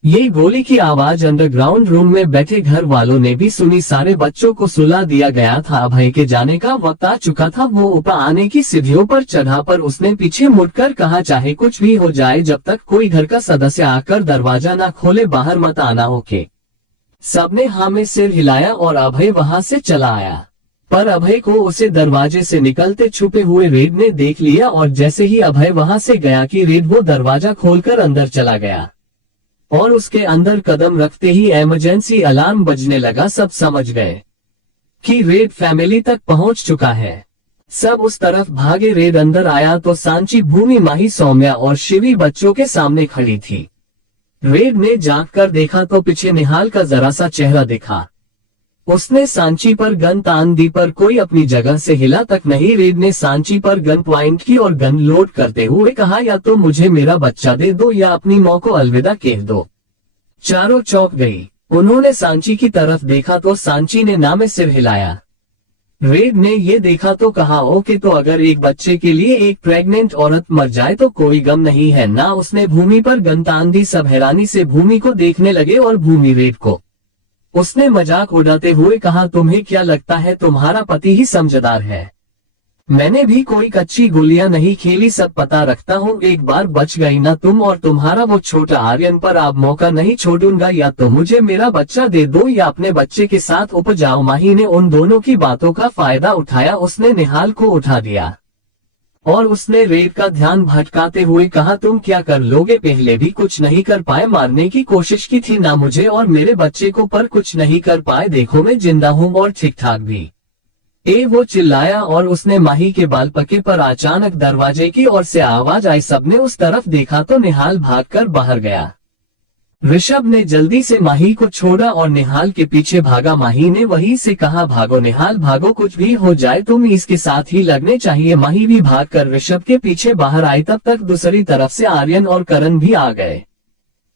ये गोली की आवाज अंडरग्राउंड रूम में बैठे घर वालों ने भी सुनी। सारे बच्चों को सुला दिया गया था। अभय के जाने का वक्त आ चुका था। वो ऊपर आने की सीढ़ियों पर चढ़ा, पर उसने पीछे मुड़कर कहा, चाहे कुछ भी हो जाए, जब तक कोई घर का सदस्य आकर दरवाजा ना खोले बाहर मत आना, ओके। सबने हाँ में सिर हिलाया और अभय वहां से चला आया। पर अभय को उसे दरवाजे से निकलते छुपे हुए रेड ने देख लिया और जैसे ही अभय वहां से गया कि रेड वो दरवाजा खोलकर अंदर चला गया और उसके अंदर कदम रखते ही इमरजेंसी अलार्म बजने लगा। सब समझ गए कि रेड फैमिली तक पहुंच चुका है। सब उस तरफ भागे। रेड अंदर आया तो सांची, भूमि, माही, सौम्या और शिवी बच्चों के सामने खड़ी थी। रेड ने झांक कर देखा तो पीछे निहाल का जरा सा चेहरा दिखा। उसने सांची पर गन तान दी पर कोई अपनी जगह से हिला तक नहीं। रेड ने सांची पर गन पॉइंट की और गन लोड करते हुए कहा, या तो मुझे मेरा बच्चा दे दो या अपनी मौत को अलविदा कह दो। चारों चौंक गई। उन्होंने सांची की तरफ देखा तो सांची ने ना में सिर हिलाया। रेड ने ये देखा तो कहा, ओके, तो अगर एक बच्चे के लिए एक प्रेग्नेंट औरत मर जाए तो कोई गम नहीं है ना। उसने भूमि पर गन तान दी। सब हैरानी से भूमि को देखने लगे और भूमि रेड को। उसने मजाक उड़ाते हुए कहा, तुम्हें क्या लगता है तुम्हारा पति ही समझदार है? मैंने भी कोई कच्ची गोलियां नहीं खेली, सब पता रखता हूँ। एक बार बच गई ना तुम और तुम्हारा वो छोटा आर्यन, पर अब मौका नहीं छोड़ूंगा। या तो मुझे मेरा बच्चा दे दो या अपने बच्चे के साथ ऊपर जाओ। माही ने उन दोनों की बातों का फायदा उठाया। उसने निहाल को उठा दिया और उसने रेड का ध्यान भटकाते हुए कहा, तुम क्या कर लोगे? पहले भी कुछ नहीं कर पाए, मारने की कोशिश की थी ना मुझे और मेरे बच्चे को, पर कुछ नहीं कर पाए। देखो मैं जिंदा हूँ और ठीक ठाक भी। वो चिल्लाया और उसने माही के बाल पके पर अचानक दरवाजे की ओर से आवाज आई। सबने उस तरफ देखा तो निहाल भागकर बाहर गया। ऋषभ ने जल्दी से माही को छोड़ा और निहाल के पीछे भागा। माही ने वहीं से कहा, भागो निहाल भागो, कुछ भी हो जाए तुम इसके साथ ही लगने चाहिए। माही भी भागकर ऋषभ के पीछे बाहर आई। तब तक दूसरी तरफ से आर्यन और करण भी आ गए।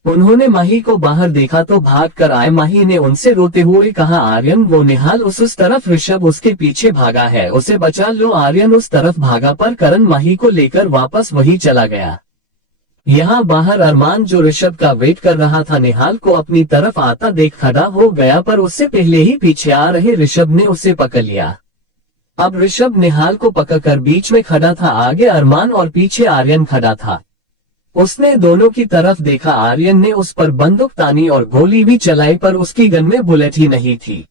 उन्होंने माही को बाहर देखा तो भाग कर आए। माही ने उनसे रोते हुए कहा, आर्यन वो निहाल उस तरफ, ऋषभ उसके पीछे भागा है, उसे बचा लो। आर्यन उस तरफ भागा पर करण माही को लेकर वापस वही चला गया। यहाँ बाहर अरमान, जो ऋषभ का वेट कर रहा था, निहाल को अपनी तरफ आता देख खड़ा हो गया, पर उससे पहले ही पीछे आ रहे ऋषभ ने उसे पकड़ लिया। अब ऋषभ निहाल को पकड़कर बीच में खड़ा था। आगे अरमान और पीछे आर्यन खड़ा था। उसने दोनों की तरफ देखा। आर्यन ने उस पर बंदूक तानी और गोली भी चलाई, पर उसकी गन में बुलेट ही नहीं थी।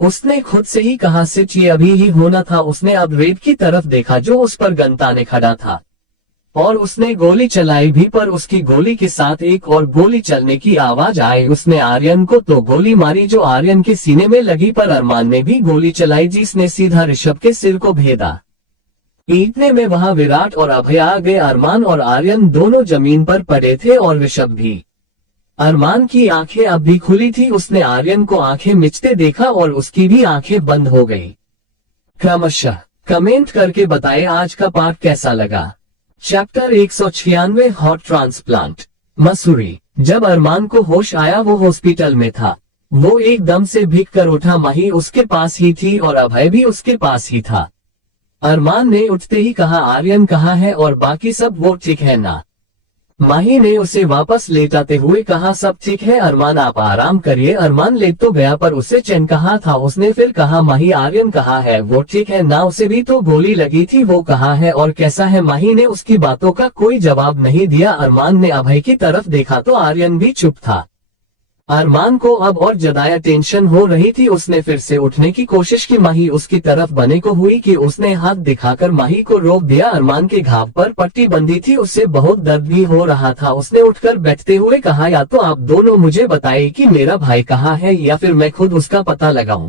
उसने खुद से ही कहा, सिर्फ ये अभी ही होना था। उसने अब रेड की तरफ देखा जो उस पर गन ताने खड़ा था और उसने गोली चलाई भी, पर उसकी गोली के साथ एक और गोली चलने की आवाज आई। उसने आर्यन को तो गोली मारी जो आर्यन के सीने में लगी, पर अरमान ने भी गोली चलाई जिसने सीधा ऋषभ के सिर को भेदा। इतने में वहां विराट और अभय आ गए। अरमान और आर्यन दोनों जमीन पर पड़े थे और ऋषभ भी। अरमान की आंखें अब भी खुली थी। उसने आर्यन को आंखें मिचते देखा और उसकी भी आंखें बंद हो गई। क्रमशः कमेंट करके बताएं आज का पार्ट कैसा लगा। Chapter 196 heart transplant. मसूरी। जब अरमान को होश आया वो हॉस्पिटल में था। वो एकदम से भीग कर उठा। माही उसके पास ही थी और अभय भी उसके पास ही था। अरमान ने उठते ही कहा, आर्यन कहाँ है और बाकी सब, वो ठीक है ना? माही ने उसे वापस लेटाते हुए कहा, सब ठीक है अरमान, आप आराम करिए। अरमान लेट तो गया पर उसे चैन कहाँ था। उसने फिर कहा, माही आर्यन कहाँ है? वो ठीक है ना? उसे भी तो गोली लगी थी, वो कहाँ है और कैसा है? माही ने उसकी बातों का कोई जवाब नहीं दिया। अरमान ने अभय की तरफ देखा तो आर्यन भी चुप था। अरमान को अब और ज्यादा टेंशन हो रही थी। उसने फिर से उठने की कोशिश की। माही उसकी तरफ बने को हुई कि उसने हाथ दिखाकर माही को रोक दिया। अरमान के घाव पर पट्टी बंधी थी, उससे बहुत दर्द भी हो रहा था। उसने उठकर बैठते हुए कहा, या तो आप दोनों मुझे बताइए कि मेरा भाई कहाँ है या फिर मैं खुद उसका पता लगाऊं।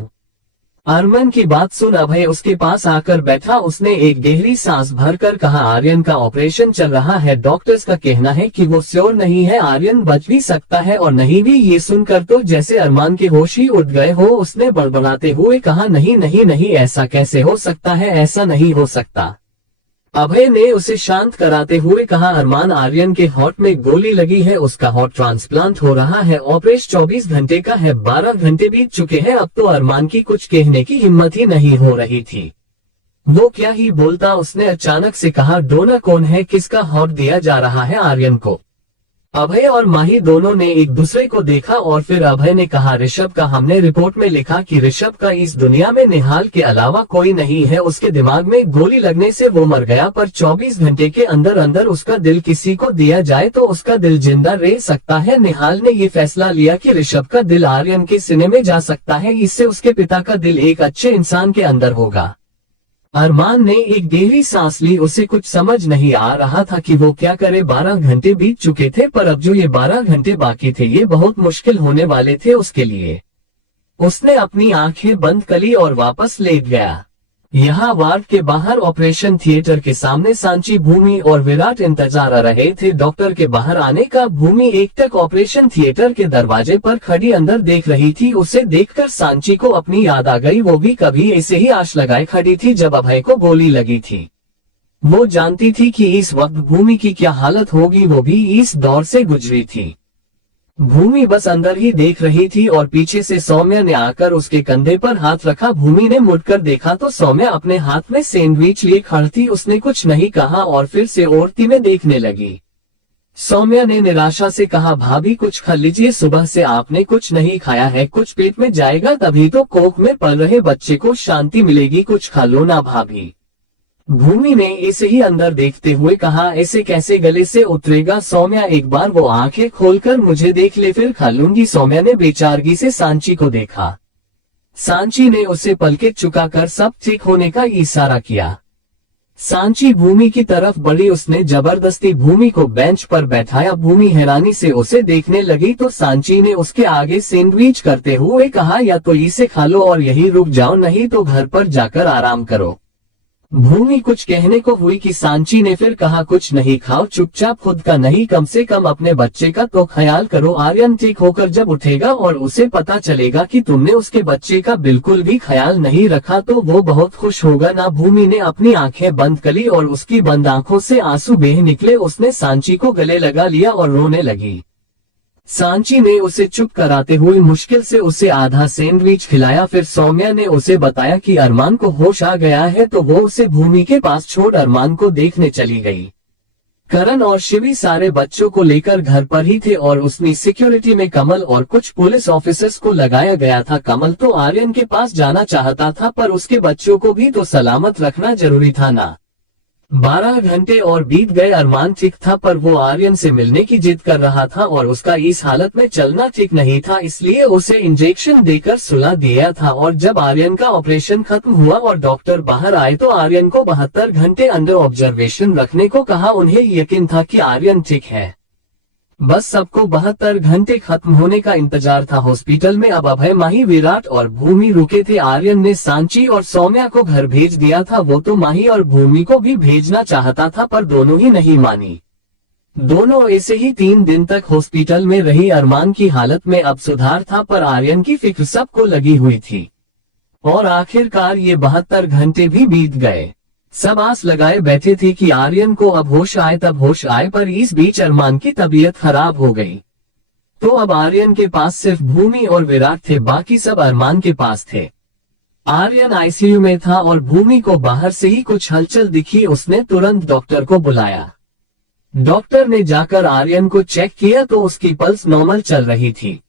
अरमान की बात सुन अभय उसके पास आकर बैठा। उसने एक गहरी सांस भरकर कहा, आर्यन का ऑपरेशन चल रहा है। डॉक्टर्स का कहना है कि वो श्योर नहीं है आर्यन बच भी सकता है और नहीं भी। ये सुनकर तो जैसे अरमान के होश ही उड़ गए हो। उसने बड़बड़ाते हुए कहा, नहीं नहीं नहीं, ऐसा कैसे हो सकता है? ऐसा नहीं हो सकता। अभय ने उसे शांत कराते हुए कहा, अरमान, आर्यन के हार्ट में गोली लगी है, उसका हार्ट ट्रांसप्लांट हो रहा है। ऑपरेशन 24 घंटे का है, 12 घंटे बीत चुके हैं। अब तो अरमान की कुछ कहने की हिम्मत ही नहीं हो रही थी। वो क्या ही बोलता। उसने अचानक से कहा, डोनर कौन है? किसका हार्ट दिया जा रहा है आर्यन को? अभय और माही दोनों ने एक दूसरे को देखा और फिर अभय ने कहा, ऋषभ का हमने रिपोर्ट में लिखा कि ऋषभ का इस दुनिया में निहाल के अलावा कोई नहीं है। उसके दिमाग में गोली लगने से वो मर गया, पर 24 घंटे के अंदर अंदर उसका दिल किसी को दिया जाए तो उसका दिल जिंदा रह सकता है। निहाल ने ये फैसला लिया कि ऋषभ का दिल आर्यन के सीने में जा सकता है, इससे उसके पिता का दिल एक अच्छे इंसान के अंदर होगा। अरमान ने एक गहरी सांस ली। उसे कुछ समझ नहीं आ रहा था कि वो क्या करे। 12 घंटे बीत चुके थे, पर अब जो ये 12 घंटे बाकी थे ये बहुत मुश्किल होने वाले थे उसके लिए। उसने अपनी आंखें बंद करी और वापस लेट गया। यहाँ वार्ड के बाहर ऑपरेशन थिएटर के सामने सांची, भूमि और विराट इंतजार कर रहे थे डॉक्टर के बाहर आने का। भूमि एकटक ऑपरेशन थिएटर के दरवाजे पर खड़ी अंदर देख रही थी। उसे देखकर सांची को अपनी याद आ गई। वो भी कभी ऐसे ही आश लगाए खड़ी थी जब अभय को गोली लगी थी। वो जानती थी कि इस वक्त भूमि की क्या हालत होगी, वो भी इस दौर से गुजरी थी। भूमि बस अंदर ही देख रही थी और पीछे से सौम्या ने आकर उसके कंधे पर हाथ रखा। भूमि ने मुड़कर देखा तो सौम्या अपने हाथ में सैंडविच लिए खड़ी थी। उसने कुछ नहीं कहा और फिर से औरती में देखने लगी। सौम्या ने निराशा से कहा, भाभी कुछ खा लीजिए, सुबह से आपने कुछ नहीं खाया है, कुछ पेट में जाएगा तभी तो कोख में पल रहे बच्चे को शांति मिलेगी, कुछ खा लो ना भाभी। भूमि ने ऐसे ही अंदर देखते हुए कहा, ऐसे कैसे गले से उतरेगा। सौम्या एक बार वो आंखें खोलकर मुझे देख ले, फिर खा लूंगी। सौम्या ने बेचारगी से सांची को देखा। सांची ने उसे पलके चुकाकर सब ठीक होने का इशारा किया। सांची भूमि की तरफ बढ़ी। उसने जबरदस्ती भूमि को बेंच पर बैठाया। भूमि हैरानी से उसे देखने लगी तो सांची ने उसके आगे सैंडविच करते हुए कहा, या तो इसे खा लो और यही रुक जाओ, नहीं तो घर पर जाकर आराम करो। भूमि कुछ कहने को हुई कि सांची ने फिर कहा, कुछ नहीं खाओ, चुपचाप, खुद का नहीं कम से कम अपने बच्चे का तो ख्याल करो। आर्यन ठीक होकर जब उठेगा और उसे पता चलेगा कि तुमने उसके बच्चे का बिल्कुल भी ख्याल नहीं रखा तो वो बहुत खुश होगा ना। भूमि ने अपनी आंखें बंद करी और उसकी बंद आंखों से आंसू बह निकले। उसने सांची को गले लगा लिया और रोने लगी। सांची ने उसे चुप कराते हुए मुश्किल से उसे आधा सैंडविच खिलाया। फिर सौम्या ने उसे बताया कि अरमान को होश आ गया है तो वो उसे भूमि के पास छोड़ अरमान को देखने चली गई। करण और शिवी सारे बच्चों को लेकर घर पर ही थे और उसने सिक्योरिटी में कमल और कुछ पुलिस ऑफिसर्स को लगाया गया था। कमल तो आर्यन के पास जाना चाहता था, पर उसके बच्चों को भी तो सलामत रखना जरूरी था ना। 12 घंटे और बीत गए। अरमान ठीक था, पर वो आर्यन से मिलने की जिद कर रहा था और उसका इस हालत में चलना ठीक नहीं था, इसलिए उसे इंजेक्शन देकर सुला दिया था। और जब आर्यन का ऑपरेशन खत्म हुआ और डॉक्टर बाहर आए तो आर्यन को 72 घंटे अंडर ऑब्जर्वेशन रखने को कहा। उन्हें यकीन था कि आर्यन ठीक है, बस सबको 72 घंटे खत्म होने का इंतजार था। हॉस्पिटल में अब अभय, माही, विराट और भूमि रुके थे। आर्यन ने सांची और सौम्या को घर भेज दिया था। वो तो माही और भूमि को भी भेजना चाहता था, पर दोनों ही नहीं मानी। दोनों ऐसे ही 3 दिन तक हॉस्पिटल में रही। अरमान की हालत में अब सुधार था, पर आर्यन की फिक्र सबको लगी हुई थी। और आखिरकार ये 72 घंटे भी बीत गए। सब आस लगाए बैठे थे कि आर्यन को अब होश आए तब होश आए, पर इस बीच अरमान की तबीयत खराब हो गई। तो अब आर्यन के पास सिर्फ भूमि और विराट थे, बाकी सब अरमान के पास थे। आर्यन आईसीयू में था और भूमि को बाहर से ही कुछ हलचल दिखी। उसने तुरंत डॉक्टर को बुलाया। डॉक्टर ने जाकर आर्यन को चेक किया तो उसकी पल्स नॉर्मल चल रही थी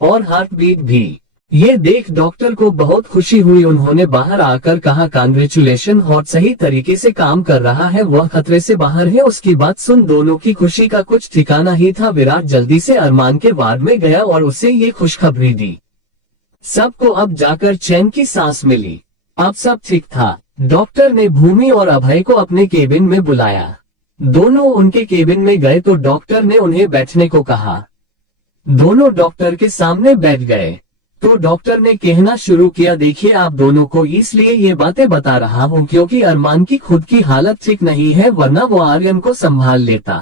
और हार्ट बीट भी। ये देख डॉक्टर को बहुत खुशी हुई। उन्होंने बाहर आकर कहा, कांग्रेचुलेशन, हार्ट सही तरीके से काम कर रहा है, वह खतरे से बाहर है। उसकी बात सुन दोनों की खुशी का कुछ ठिकाना ही था। विराट जल्दी से अरमान के वार्ड में गया और उसे ये खुशखबरी दी। सबको अब जाकर चैन की सांस मिली। अब सब ठीक था। डॉक्टर ने भूमि और अभय को अपने केबिन में बुलाया। दोनों उनके केबिन में गए तो डॉक्टर ने उन्हें बैठने को कहा। दोनों डॉक्टर के सामने बैठ गए तो डॉक्टर ने कहना शुरू किया, देखिए आप दोनों को इसलिए ये बातें बता रहा हूँ क्योंकि अरमान की खुद की हालत ठीक नहीं है, वरना वो आर्यन को संभाल लेता।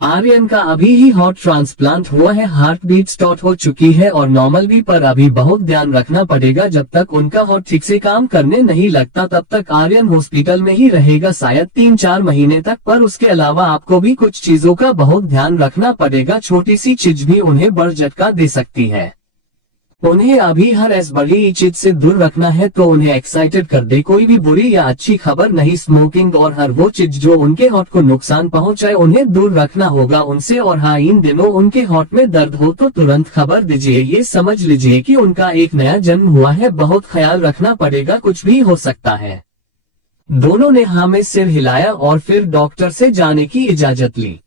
आर्यन का अभी ही हार्ट ट्रांसप्लांट हुआ है, हार्ट बीट स्टार्ट हो चुकी है और नॉर्मल भी, पर अभी बहुत ध्यान रखना पड़ेगा। जब तक उनका हार्ट ठीक से काम करने नहीं लगता तब तक आर्यन हॉस्पिटल में ही रहेगा, शायद 3-4 महीने तक। पर उसके अलावा आपको भी कुछ चीजों का बहुत ध्यान रखना पड़ेगा, छोटी सी चीज भी उन्हें बड़ झटका दे सकती है। उन्हें अभी हर इस बड़ी चीज से दूर रखना है, तो उन्हें एक्साइटेड कर दे कोई भी बुरी या अच्छी खबर नहीं। स्मोकिंग और हर वो चीज जो उनके हार्ट को नुकसान पहुंचाए उन्हें दूर रखना होगा उनसे। और हाँ, इन दिनों उनके हार्ट में दर्द हो तो तुरंत खबर दीजिए। ये समझ लीजिए कि उनका एक नया जन्म हुआ है, बहुत ख्याल रखना पड़ेगा, कुछ भी हो सकता है। दोनों ने हाँ में सिर हिलाया और फिर डॉक्टर से जाने की इजाजत ली।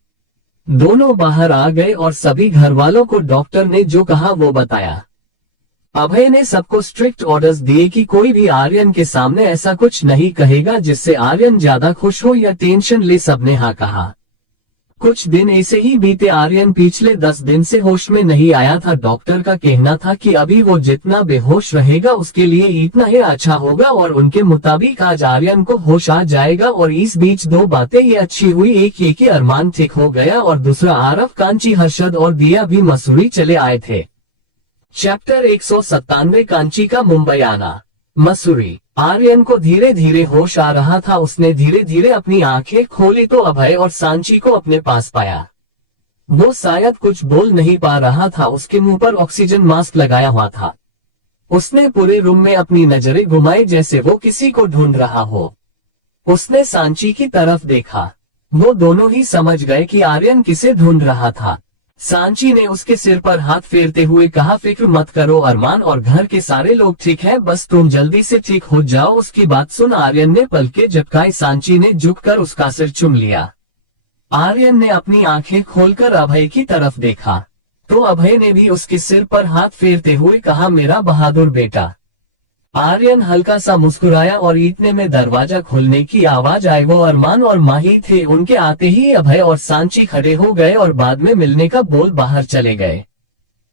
दोनों बाहर आ गए और सभी घर वालों को डॉक्टर ने जो कहा वो बताया। अभय ने सबको स्ट्रिक्ट ऑर्डर्स दिए कि कोई भी आर्यन के सामने ऐसा कुछ नहीं कहेगा जिससे आर्यन ज्यादा खुश हो या टेंशन ले। सबने हाँ कहा। कुछ दिन ऐसे ही बीते। आर्यन पिछले 10 दिन से होश में नहीं आया था। डॉक्टर का कहना था कि अभी वो जितना बेहोश रहेगा उसके लिए इतना ही अच्छा होगा, और उनके मुताबिक आज आर्यन को होश आ जाएगा। और इस बीच दो बातें ये अच्छी हुई, एक ये कि अरमान ठीक हो गया और दूसरा आरव, कांची, हर्षद और दिया भी मसूरी चले आए थे। चैप्टर 197 कांची का मुंबई आना। मसूरी। आर्यन को धीरे धीरे होश आ रहा था। उसने धीरे धीरे अपनी आंखें खोली तो अभय और सांची को अपने पास पाया। वो शायद कुछ बोल नहीं पा रहा था, उसके मुंह पर ऑक्सीजन मास्क लगाया हुआ था। उसने पूरे रूम में अपनी नजरें घुमाई जैसे वो किसी को ढूंढ रहा हो। उसने सांची की तरफ देखा। वो दोनों ही समझ गए कि आर्यन किसे ढूंढ रहा था। सांची ने उसके सिर पर हाथ फेरते हुए कहा, फिक्र मत करो अरमान, और घर के सारे लोग ठीक हैं, बस तुम जल्दी से ठीक हो जाओ। उसकी बात सुन आर्यन ने पलकें झपकाई। सांची ने झुककर उसका सिर चूम लिया। आर्यन ने अपनी आंखें खोलकर अभय की तरफ देखा तो अभय ने भी उसके सिर पर हाथ फेरते हुए कहा, मेरा बहादुर बेटा। आर्यन हल्का सा मुस्कुराया और इतने में दरवाजा खुलने की आवाज आई। वो अरमान और माही थे। उनके आते ही अभय और सांची खड़े हो गए और बाद में मिलने का बोल बाहर चले गए।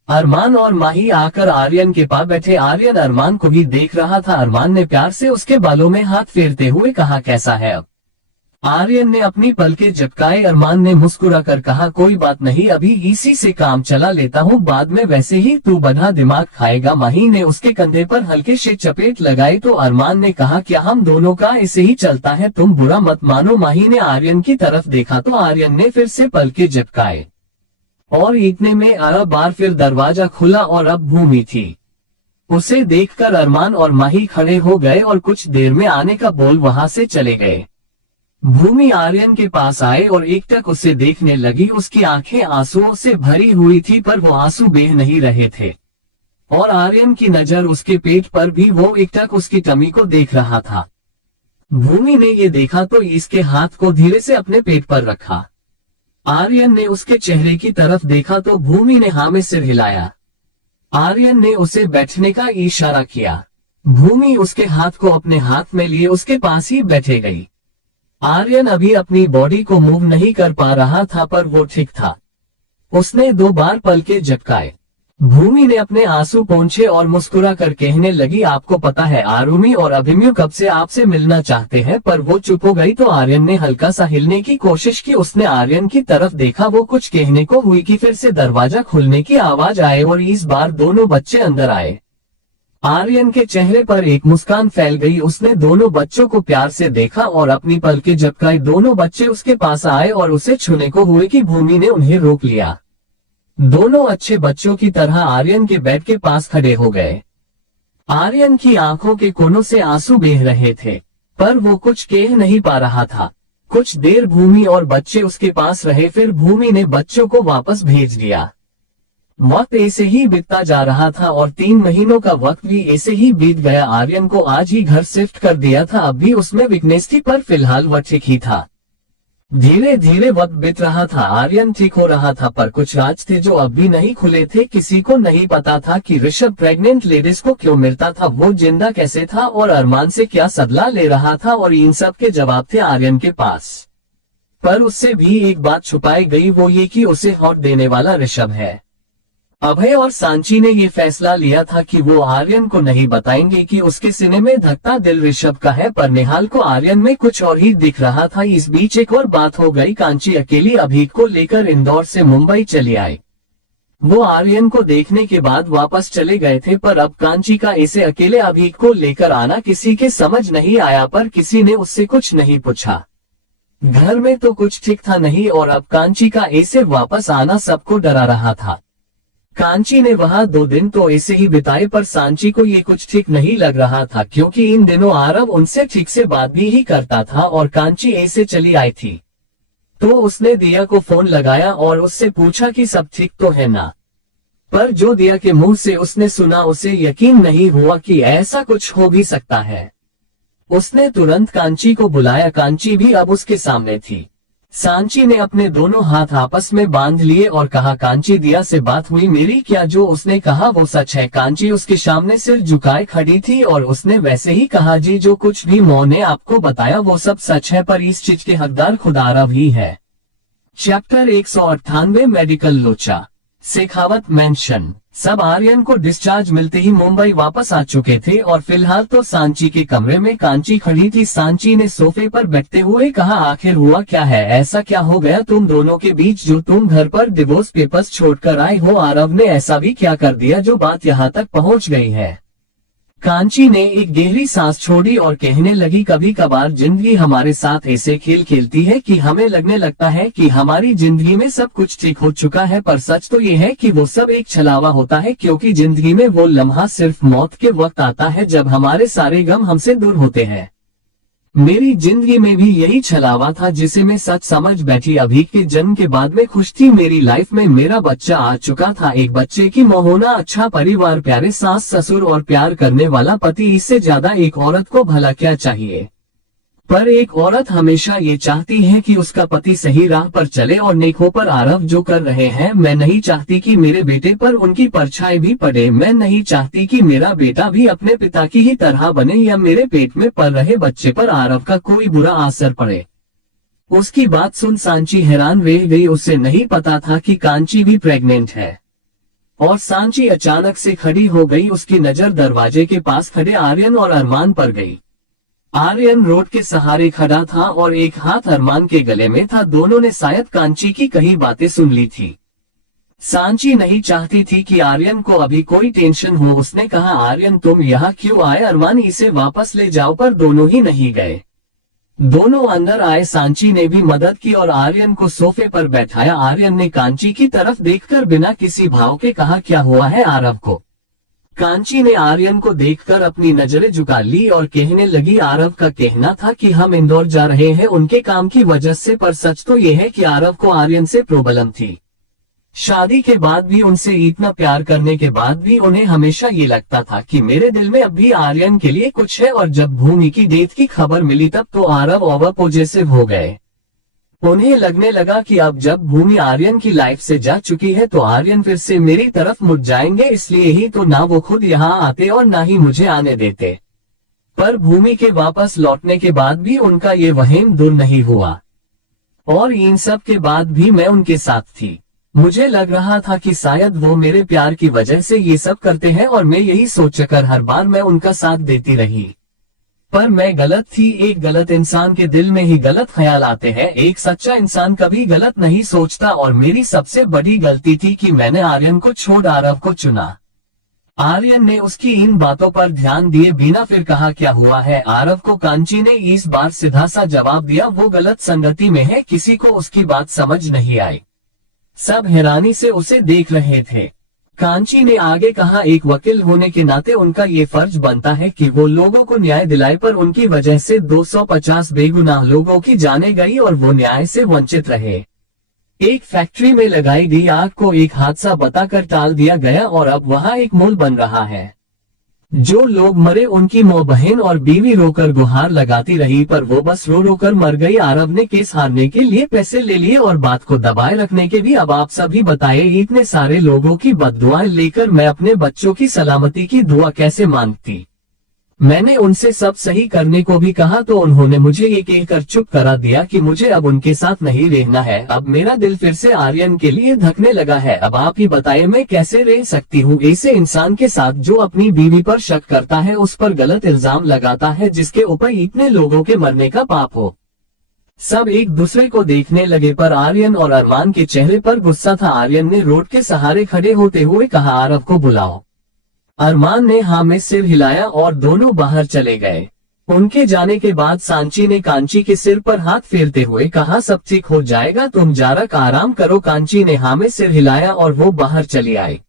अरमान और माही आकर आर्यन के पास बैठे। आर्यन अरमान को भी देख रहा था। अरमान ने प्यार से उसके बालों में हाथ फेरते हुए कहा, कैसा है अब? आर्यन ने अपनी पलकें झपकाए। अरमान ने मुस्कुरा कर कहा, कोई बात नहीं, अभी इसी से काम चला लेता हूँ, बाद में वैसे ही तू बड़ा दिमाग खाएगा। माही ने उसके कंधे पर हल्के से चपेट लगाई तो अरमान ने कहा, क्या हम दोनों का ऐसे ही चलता है? तुम बुरा मत मानो। माही ने आर्यन की तरफ देखा तो आर्यन ने फिर से पलकें झपकाए और इतने में अरब बार फिर दरवाजा खुला और अब भूमि थी। उसे देखकर अरमान और माही खड़े हो गए और कुछ देर में आने का बोल वहां से चले गए। भूमि आर्यन के पास आए और एकटक उसे देखने लगी। उसकी आंखें आंसुओं से भरी हुई थी पर वो आंसू बह नहीं रहे थे और आर्यन की नजर उसके पेट पर भी। वो एकटक उसकी टमी को देख रहा था। भूमि ने ये देखा तो इसके हाथ को धीरे से अपने पेट पर रखा। आर्यन ने उसके चेहरे की तरफ देखा तो भूमि ने हाँ में सिर हिलाया। आर्यन ने उसे बैठने का इशारा किया। भूमि उसके हाथ को अपने हाथ में लिए उसके पास ही बैठे गई। आर्यन अभी अपनी बॉडी को मूव नहीं कर पा रहा था पर वो ठीक था। उसने 2 बार पलके झपकाए। भूमि ने अपने आंसू पोंछे और मुस्कुरा कर कहने लगी, आपको पता है आरुमि और अभिमन्यु कब से आपसे मिलना चाहते हैं। पर वो चुप हो गई तो आर्यन ने हल्का सा हिलने की कोशिश की। उसने आर्यन की तरफ देखा। वो कुछ कहने को हुई कि फिर से दरवाजा खुलने की आवाज आए और इस बार दोनों बच्चे अंदर आए। आर्यन के चेहरे पर एक मुस्कान फैल गई। उसने दोनों बच्चों को प्यार से देखा और अपनी पलकें झपकाई। दोनों बच्चे उसके पास आए और उसे छूने को हुए कि भूमि ने उन्हें रोक लिया। दोनों अच्छे बच्चों की तरह आर्यन के बेड के पास खड़े हो गए। आर्यन की आंखों के कोनों से आंसू बह रहे थे पर वो कुछ कह नहीं पा रहा था। कुछ देर भूमि और बच्चे उसके पास रहे, फिर भूमि ने बच्चों को वापस भेज दिया। वक्त ऐसे ही बीतता जा रहा था और 3 महीनों का वक्त भी ऐसे ही बीत गया। आर्यन को आज ही घर शिफ्ट कर दिया था। अब भी उसमें वीकनेस थी पर फिलहाल वह ठीक ही था। धीरे धीरे वक्त बीत रहा था। आर्यन ठीक हो रहा था पर कुछ राज थे जो अब भी नहीं खुले थे। किसी को नहीं पता था कि ऋषभ प्रेग्नेंट लेडीज को क्यों मिलता था, वो जिंदा कैसे था और अरमान से क्या सदला ले रहा था, और इन सब के जवाब थे आर्यन के पास। पर उससे भी एक बात छुपाई गई, वो ये कि उसे हॉट देने वाला ऋषभ है। अभय और सांची ने ये फैसला लिया था कि वो आर्यन को नहीं बताएंगे कि उसके सीने में धकता दिल ऋषभ का है, पर निहाल को आर्यन में कुछ और ही दिख रहा था। इस बीच एक और बात हो गई। कांची अकेली अभीक को लेकर इंदौर से मुंबई चली आई। वो आर्यन को देखने के बाद वापस चले गए थे पर अब कांची का ऐसे अकेले अभीक को लेकर आना किसी के समझ नहीं आया, पर किसी ने उससे कुछ नहीं पूछा। घर में तो कुछ ठीक था नहीं और अब कांची का ऐसे वापस आना सबको डरा रहा था। कांची ने वहां 2 दिन तो ऐसे ही बिताए, पर सांची को ये कुछ ठीक नहीं लग रहा था, क्योंकि इन दिनों आरव उनसे ठीक से बात भी ही करता था और कांची ऐसे चली आई थी। तो उसने दिया को फोन लगाया और उससे पूछा कि सब ठीक तो है ना। पर जो दिया के मुंह से उसने सुना उसे यकीन नहीं हुआ कि ऐसा कुछ हो भी सकता है। उसने तुरंत कांची को बुलाया। कांची भी अब उसके सामने थी। सांची ने अपने दोनों हाथ आपस में बांध लिए और कहा, कांची, दिया से बात हुई मेरी क्या? जो उसने कहा वो सच है। कांची उसके सामने सिर झुकाए खड़ी थी और उसने वैसे ही कहा, जी जो कुछ भी मौ ने आपको बताया वो सब सच है, पर इस चीज के हकदार खुद आरव ही है। चैप्टर 198 मेडिकल लोचा। शेखावत मेंशन। सब आर्यन को डिस्चार्ज मिलते ही मुंबई वापस आ चुके थे और फिलहाल तो सांची के कमरे में कांची खड़ी थी। सांची ने सोफे पर बैठते हुए कहा, आखिर हुआ क्या है? ऐसा क्या हो गया तुम दोनों के बीच जो तुम घर पर डिवोर्स पेपर्स छोड़कर आए हो? आरव ने ऐसा भी क्या कर दिया जो बात यहाँ तक पहुँच गई है? कांची ने एक गहरी सांस छोड़ी और कहने लगी, कभी कभार जिंदगी हमारे साथ ऐसे खेल खेलती है कि हमें लगने लगता है कि हमारी जिंदगी में सब कुछ ठीक हो चुका है, पर सच तो ये है कि वो सब एक छलावा होता है, क्योंकि जिंदगी में वो लम्हा सिर्फ मौत के वक्त आता है जब हमारे सारे गम हमसे दूर होते हैं। मेरी जिंदगी में भी यही छलावा था जिसे मैं सच समझ बैठी। अभी के जन्म के बाद में खुश थी। मेरी लाइफ में मेरा बच्चा आ चुका था, एक बच्चे की मां होना, अच्छा परिवार, प्यारे सास ससुर और प्यार करने वाला पति। इससे ज्यादा एक औरत को भला क्या चाहिए? पर एक औरत हमेशा ये चाहती है कि उसका पति सही राह पर चले और नेक हो। पर आरव जो कर रहे हैं, मैं नहीं चाहती कि मेरे बेटे पर उनकी परछाई भी पड़े। मैं नहीं चाहती कि मेरा बेटा भी अपने पिता की ही तरह बने या मेरे पेट में पल रहे बच्चे पर आरव का कोई बुरा असर पड़े। उसकी बात सुन सांची हैरान रह गई। उसे नहीं पता था कि कांची भी प्रेग्नेंट है। और सांची अचानक से खड़ी हो गई। उसकी नजर दरवाजे के पास खड़े आर्यन और अरमान पर गई। आर्यन रोड के सहारे खड़ा था और एक हाथ अरमान के गले में था। दोनों ने शायद कांची की कही बातें सुन ली थी। सांची नहीं चाहती थी कि आर्यन को अभी कोई टेंशन हो। उसने कहा, आर्यन तुम यहाँ क्यों आए? अरमान, इसे वापस ले जाओ। पर दोनों ही नहीं गए। दोनों अंदर आए। सांची ने भी मदद की और आर्यन को सोफे पर बैठाया। आर्यन ने कांची की तरफ देखकर बिना किसी भाव के कहा, क्या हुआ है आरव को? कांची ने आर्यन को देखकर अपनी नजरें झुका ली और कहने लगी, आरव का कहना था कि हम इंदौर जा रहे हैं उनके काम की वजह से, पर सच तो यह है कि आरव को आर्यन से प्रॉब्लम थी। शादी के बाद भी, उनसे इतना प्यार करने के बाद भी उन्हें हमेशा ये लगता था कि मेरे दिल में अब भी आर्यन के लिए कुछ है। और जब भूमि की डेथ की खबर मिली तब तो आरव ओवर पॉजिटिव हो गए। उन्हें लगने लगा कि अब जब भूमि आर्यन की लाइफ से जा चुकी है तो आर्यन फिर से मेरी तरफ मुड़ जाएंगे, इसलिए ही तो ना वो खुद यहाँ आते और ना ही मुझे आने देते। पर भूमि के वापस लौटने के बाद भी उनका ये वहम दूर नहीं हुआ और इन सब के बाद भी मैं उनके साथ थी। मुझे लग रहा था कि शायद वो मेरे प्यार की वजह से ये सब करते हैं और मैं यही सोचकर हर बार मैं उनका साथ देती रही। पर मैं गलत थी। एक गलत इंसान के दिल में ही गलत ख्याल आते हैं। एक सच्चा इंसान कभी गलत नहीं सोचता और मेरी सबसे बड़ी गलती थी कि मैंने आर्यन को छोड़ आरव को चुना। आर्यन ने उसकी इन बातों पर ध्यान दिए बिना फिर कहा, क्या हुआ है आरव को? कांची ने इस बार सीधा सा जवाब दिया, वो गलत संगति में है। किसी को उसकी बात समझ नहीं आई। सब हैरानी से उसे देख रहे थे। कांची ने आगे कहा, एक वकील होने के नाते उनका ये फर्ज बनता है कि वो लोगों को न्याय दिलाए, पर उनकी वजह से 250 बेगुनाह लोगों की जाने गई और वो न्याय से वंचित रहे। एक फैक्ट्री में लगाई गई आग को एक हादसा बताकर टाल दिया गया और अब वहाँ एक मॉल बन रहा है। जो लोग मरे उनकी मां, बहन और बीवी रोकर गुहार लगाती रही, पर वो बस रो रो कर मर गई। आरव ने केस हारने के लिए पैसे ले लिए और बात को दबाए रखने के भी। अब आप सभी बताइए, इतने सारे लोगों की बद्दुआएं लेकर मैं अपने बच्चों की सलामती की दुआ कैसे मांगती? मैंने उनसे सब सही करने को भी कहा तो उन्होंने मुझे ये कहकर चुप करा दिया कि मुझे अब उनके साथ नहीं रहना है। अब मेरा दिल फिर से आर्यन के लिए धड़कने लगा है। अब आप ही बताइए, मैं कैसे रह सकती हूँ ऐसे इंसान के साथ जो अपनी बीवी पर शक करता है, उस पर गलत इल्जाम लगाता है, जिसके ऊपर इतने लोगों के मरने का पाप हो। सब एक दूसरे को देखने लगे, पर आर्यन और अरमान के चेहरे पर गुस्सा था। आर्यन ने रोड के सहारे खड़े होते हुए कहा, आरव को बुलाओ। अरमान ने हाँ में सिर हिलाया और दोनों बाहर चले गए। उनके जाने के बाद सांची ने कांची के सिर पर हाथ फेरते हुए कहा, सब ठीक हो जाएगा, तुम जरा आराम करो। कांची ने हाँ में सिर हिलाया और वो बाहर चली आई।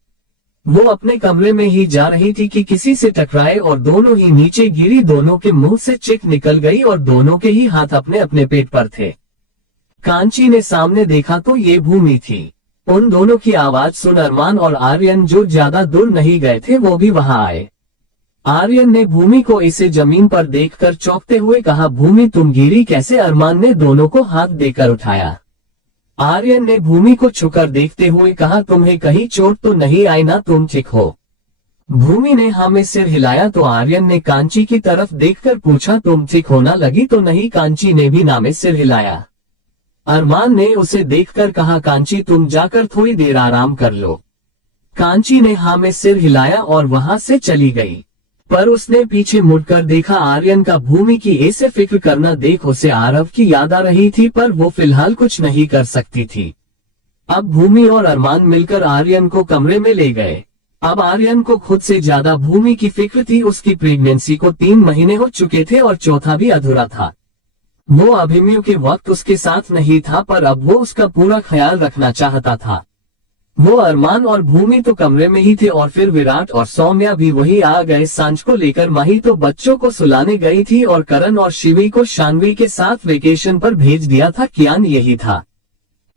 वो अपने कमरे में ही जा रही थी कि किसी से टकराए और दोनों ही नीचे गिरी। दोनों के मुंह से चिक निकल गई और दोनों के ही हाथ अपने अपने पेट पर थे। कांची ने सामने देखा तो ये भूमि थी। उन दोनों की आवाज सुन अरमान और आर्यन, जो ज्यादा दूर नहीं गए थे, वो भी वहां आए। आर्यन ने भूमि को इसे जमीन पर देखकर चौंकते हुए कहा, भूमि तुम गिरी कैसे? अरमान ने दोनों को हाथ देकर उठाया। आर्यन ने भूमि को छुकर देखते हुए कहा, तुम्हें कहीं चोट तो नहीं आई ना? तुम ठीक हो? भूमि ने हाँ में सिर हिलाया तो आर्यन ने कांची की तरफ देखकर पूछा, तुम ठीक होना लगी तो नहीं? कांची ने भी ना में सिर हिलाया। अरमान ने उसे देखकर कहा, कांची तुम जाकर थोड़ी देर आराम कर लो। कांची ने हाँ में सिर हिलाया और वहां से चली गई। पर उसने पीछे मुड़कर देखा आर्यन का। भूमि की ऐसे फिक्र करना देख उसे आरव की याद आ रही थी, पर वो फिलहाल कुछ नहीं कर सकती थी। अब भूमि और अरमान मिलकर आर्यन को कमरे में ले गए। अब आर्यन को खुद से ज्यादा भूमि की फिक्र थी। उसकी प्रेगनेंसी को 3 महीने हो चुके थे और चौथा भी अधूरा था। वो अभिमन्यु के वक्त उसके साथ नहीं था, पर अब वो उसका पूरा ख्याल रखना चाहता था। वो अरमान और भूमि तो कमरे में ही थे और फिर विराट और सौम्या भी वही आ गए। सांझ को लेकर माही तो बच्चों को सुलाने गई थी और करण और शिवी को शानवी के साथ वेकेशन पर भेज दिया था। कियान यही था।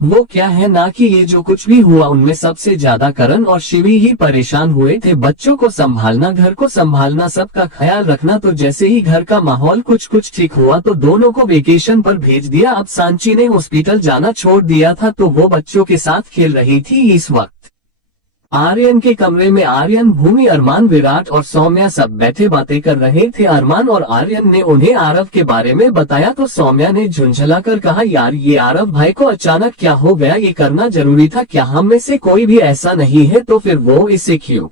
वो क्या है ना कि ये जो कुछ भी हुआ उनमें सबसे ज्यादा करण और शिवी ही परेशान हुए थे। बच्चों को संभालना, घर को संभालना, सबका ख्याल रखना। तो जैसे ही घर का माहौल कुछ ठीक हुआ तो दोनों को वेकेशन पर भेज दिया। अब सांची ने हॉस्पिटल जाना छोड़ दिया था तो वो बच्चों के साथ खेल रही थी। इस वक्त आर्यन के कमरे में आर्यन, भूमि, अरमान, विराट और सौम्या सब बैठे बातें कर रहे थे। अरमान और आर्यन ने उन्हें आरव के बारे में बताया तो सौम्या ने झुंझलाकर कहा, यार ये आरव भाई को अचानक क्या हो गया? ये करना जरूरी था क्या? हम में से कोई भी ऐसा नहीं है तो फिर वो इसे क्यों?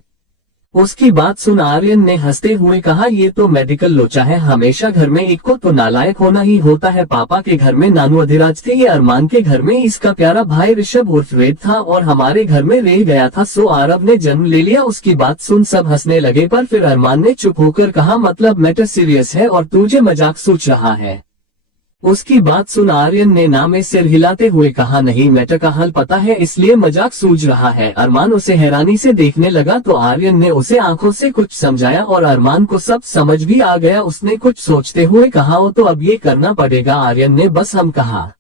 उसकी बात सुन आर्यन ने हंसते हुए कहा, ये तो मेडिकल लोचा है। हमेशा घर में एक को तो नालायक होना ही होता है। पापा के घर में नानू अधिराज थे, ये अरमान के घर में इसका प्यारा भाई ऋषभ उर्फ वेद था और हमारे घर में रह गया था। सो आरव ने जन्म ले लिया। उसकी बात सुन सब हंसने लगे, पर फिर अरमान ने चुप होकर कहा, मतलब मैटर सीरियस है और तुझे मजाक सूझ रहा है? उसकी बात सुन आर्यन ने ना में सिर हिलाते हुए कहा, नहीं, मैटर का हल पता है इसलिए मजाक सूझ रहा है। अरमान उसे हैरानी से देखने लगा तो आर्यन ने उसे आंखों से कुछ समझाया और अरमान को सब समझ भी आ गया। उसने कुछ सोचते हुए कहा, ओ तो अब ये करना पड़ेगा। आर्यन ने बस हम कहा।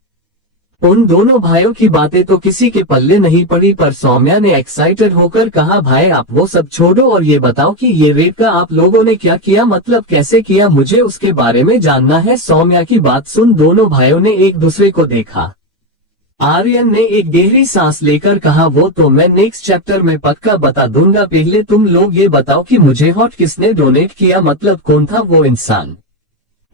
उन दोनों भाइयों की बातें तो किसी के पल्ले नहीं पड़ी, पर सौम्या ने एक्साइटेड होकर कहा, भाई आप वो सब छोड़ो और ये बताओ कि ये रेप का आप लोगों ने क्या किया? मतलब कैसे किया? मुझे उसके बारे में जानना है। सौम्या की बात सुन दोनों भाइयों ने एक दूसरे को देखा। आर्यन ने एक गहरी सांस लेकर कहा, वो तो मैं नेक्स्ट चैप्टर में पक्का बता दूंगा। पहले तुम लोग ये बताओ कि मुझे हॉट किसने डोनेट किया? मतलब कौन था वो इंसान?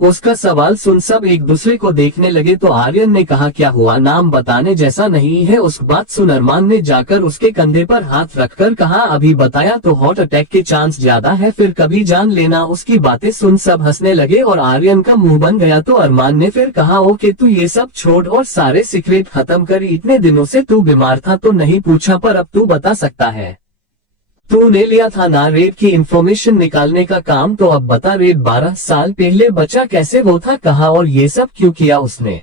उसका सवाल सुन सब एक दूसरे को देखने लगे तो आर्यन ने कहा, क्या हुआ? नाम बताने जैसा नहीं है। उस बात सुन अरमान ने जाकर उसके कंधे पर हाथ रखकर कहा, अभी बताया तो हार्ट अटैक के चांस ज्यादा है, फिर कभी जान लेना। उसकी बातें सुन सब हंसने लगे और आर्यन का मुंह बन गया तो अरमान ने फिर कहा, ओके तू ये सब छोड़ और सारे सीक्रेट खत्म कर। इतने दिनों से तू बीमार था तो नहीं पूछा, पर अब तू बता सकता है। तूने लिया था ना रेड की इंफॉर्मेशन निकालने का काम, तो अब बता रेड 12 साल पहले बचा कैसे? वो था कहाँ और ये सब क्यों किया उसने?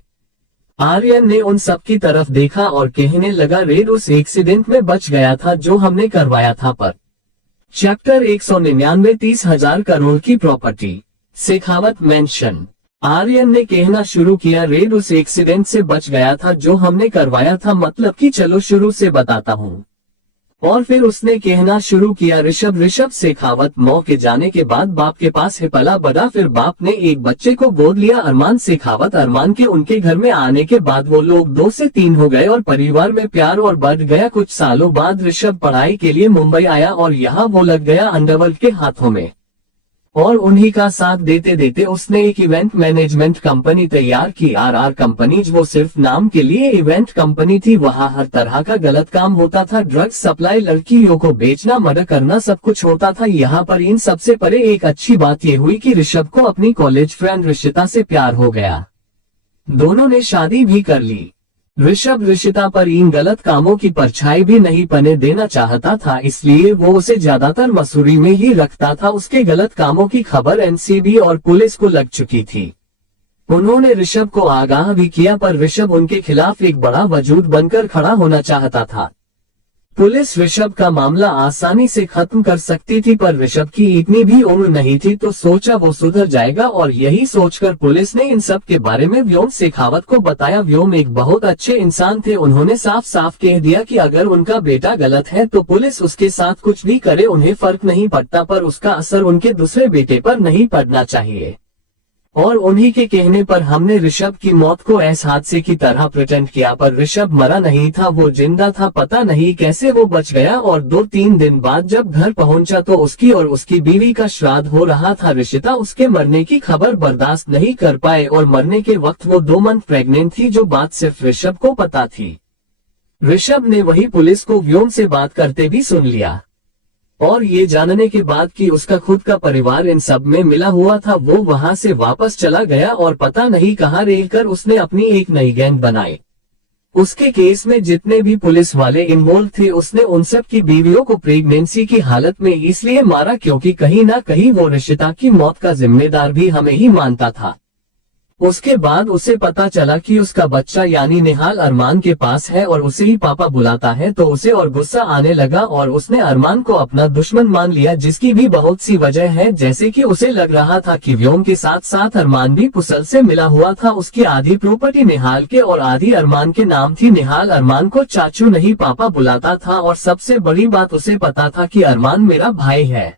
आर्यन ने उन सब की तरफ देखा और कहने लगा, रेड उस एक्सीडेंट में बच गया था जो हमने करवाया था। पर चैप्टर 199 30,000 करोड़ की प्रॉपर्टी, शेखावत मेंशन। आर्यन ने कहना शुरू किया, रेड उस एक्सीडेंट से बच गया था जो हमने करवाया था। मतलब कि चलो शुरू से बताता हूँ। और फिर उसने कहना शुरू किया, ऋषभ शेखावत मौ के जाने के बाद बाप के पास है पला बड़ा। फिर बाप ने एक बच्चे को गोद लिया, अरमान शेखावत। अरमान के उनके घर में आने के बाद वो लोग 2 से 3 हो गए और परिवार में प्यार और बढ़ गया। कुछ सालों बाद ऋषभ पढ़ाई के लिए मुंबई आया और यहाँ वो लग गया अंडरवर्ल्ड के हाथों में। और उन्हीं का साथ देते देते उसने एक इवेंट मैनेजमेंट कंपनी तैयार की, RR कंपनीज। वो सिर्फ नाम के लिए इवेंट कंपनी थी, वहाँ हर तरह का गलत काम होता था। ड्रग्स सप्लाई, लड़कियों को बेचना, मर्डर करना, सब कुछ होता था यहाँ पर। इन सबसे परे एक अच्छी बात ये हुई कि ऋषभ को अपनी कॉलेज फ्रेंड ऋषिता से प्यार हो गया। दोनों ने शादी भी कर ली। ऋषभ ऋषिता पर इन गलत कामों की परछाई भी नहीं पने देना चाहता था, इसलिए वो उसे ज्यादातर मसूरी में ही रखता था। उसके गलत कामों की खबर एनसीबी और पुलिस को लग चुकी थी। उन्होंने ऋषभ को आगाह भी किया, पर ऋषभ उनके खिलाफ एक बड़ा वजूद बनकर खड़ा होना चाहता था। पुलिस ऋषभ का मामला आसानी से खत्म कर सकती थी, पर ऋषभ की इतनी भी उम्र नहीं थी, तो सोचा वो सुधर जाएगा, और यही सोचकर पुलिस ने इन सब के बारे में व्योम शेखावत को बताया। व्योम एक बहुत अच्छे इंसान थे, उन्होंने साफ साफ कह दिया कि अगर उनका बेटा गलत है तो पुलिस उसके साथ कुछ भी करे, उन्हें फर्क नहीं पड़ता, पर उसका असर उनके दूसरे बेटे पर नहीं पड़ना चाहिए। और उन्हीं के कहने पर हमने ऋषभ की मौत को ऐसे हादसे की तरह प्रिटेंड किया, पर ऋषभ मरा नहीं था, वो जिंदा था। पता नहीं कैसे वो बच गया, और 2-3 दिन बाद जब घर पहुंचा तो उसकी और उसकी बीवी का श्राद्ध हो रहा था। ऋषिता उसके मरने की खबर बर्दाश्त नहीं कर पाए, और मरने के वक्त वो 2 मंथ प्रेग्नेंट थी, जो बात सिर्फ ऋषभ को पता थी। ऋषभ ने वही पुलिस को व्योम से बात करते भी सुन लिया, और ये जानने के बाद कि उसका खुद का परिवार इन सब में मिला हुआ था, वो वहां से वापस चला गया, और पता नहीं कहां रहकर उसने अपनी एक नई गैंग बनाई। उसके केस में जितने भी पुलिस वाले इन्वॉल्व थे, उसने उन सब की बीवियों को प्रेगनेंसी की हालत में इसलिए मारा क्योंकि कहीं ना कहीं वो ऋषिता की मौत का जिम्मेदार भी हमें ही मानता था। उसके बाद उसे पता चला कि उसका बच्चा यानी निहाल अरमान के पास है, और उसे ही पापा बुलाता है, तो उसे और गुस्सा आने लगा, और उसने अरमान को अपना दुश्मन मान लिया, जिसकी भी बहुत सी वजह है। जैसे कि उसे लग रहा था कि व्योम के साथ साथ अरमान भी पुसल से मिला हुआ था। उसकी आधी प्रॉपर्टी निहाल के और आधी अरमान के नाम थी। निहाल अरमान को चाचू नहीं पापा बुलाता था, और सबसे बड़ी बात उसे पता था कि अरमान मेरा भाई है,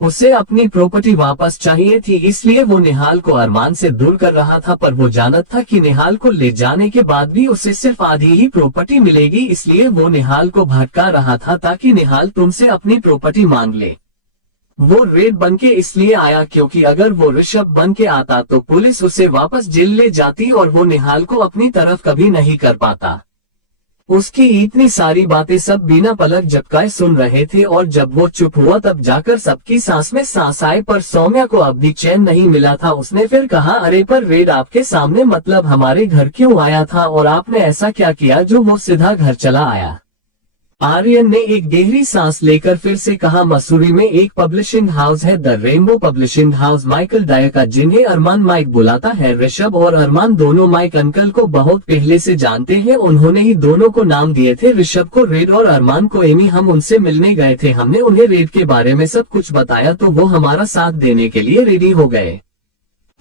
उसे अपनी प्रॉपर्टी वापस चाहिए थी, इसलिए वो निहाल को अरमान से दूर कर रहा था। पर वो जानता था कि निहाल को ले जाने के बाद भी उसे सिर्फ आधी ही प्रॉपर्टी मिलेगी, इसलिए वो निहाल को भटका रहा था ताकि निहाल तुमसे अपनी प्रॉपर्टी मांग ले। वो रेड बन के इसलिए आया क्योंकि अगर वो ऋषभ बन के आता तो पुलिस उसे वापस जेल ले जाती, और वो निहाल को अपनी तरफ कभी नहीं कर पाता। उसकी इतनी सारी बातें सब बिना पलक झपकाए सुन रहे थे, और जब वो चुप हुआ तब जाकर सबकी सांस में सांस आए, पर सौम्या को अब भी चैन नहीं मिला था। उसने फिर कहा, अरे पर रेड आपके सामने मतलब हमारे घर क्यों आया था, और आपने ऐसा क्या किया जो वो सीधा घर चला आया? आर्यन ने एक गहरी सांस लेकर फिर से कहा, मसूरी में एक पब्लिशिंग हाउस है, the rainbow publishing house, Michael Dyer का, जिन्हें अरमान माइक बुलाता है। ऋषभ और अरमान दोनों माइक अंकल को बहुत पहले से जानते हैं, उन्होंने ही दोनों को नाम दिए थे, ऋषभ को रेड और अरमान को एमी। हम उनसे मिलने गए थे, हमने उन्हें रेड के बारे में सब कुछ बताया, तो वो हमारा साथ देने के लिए रेडी हो गए।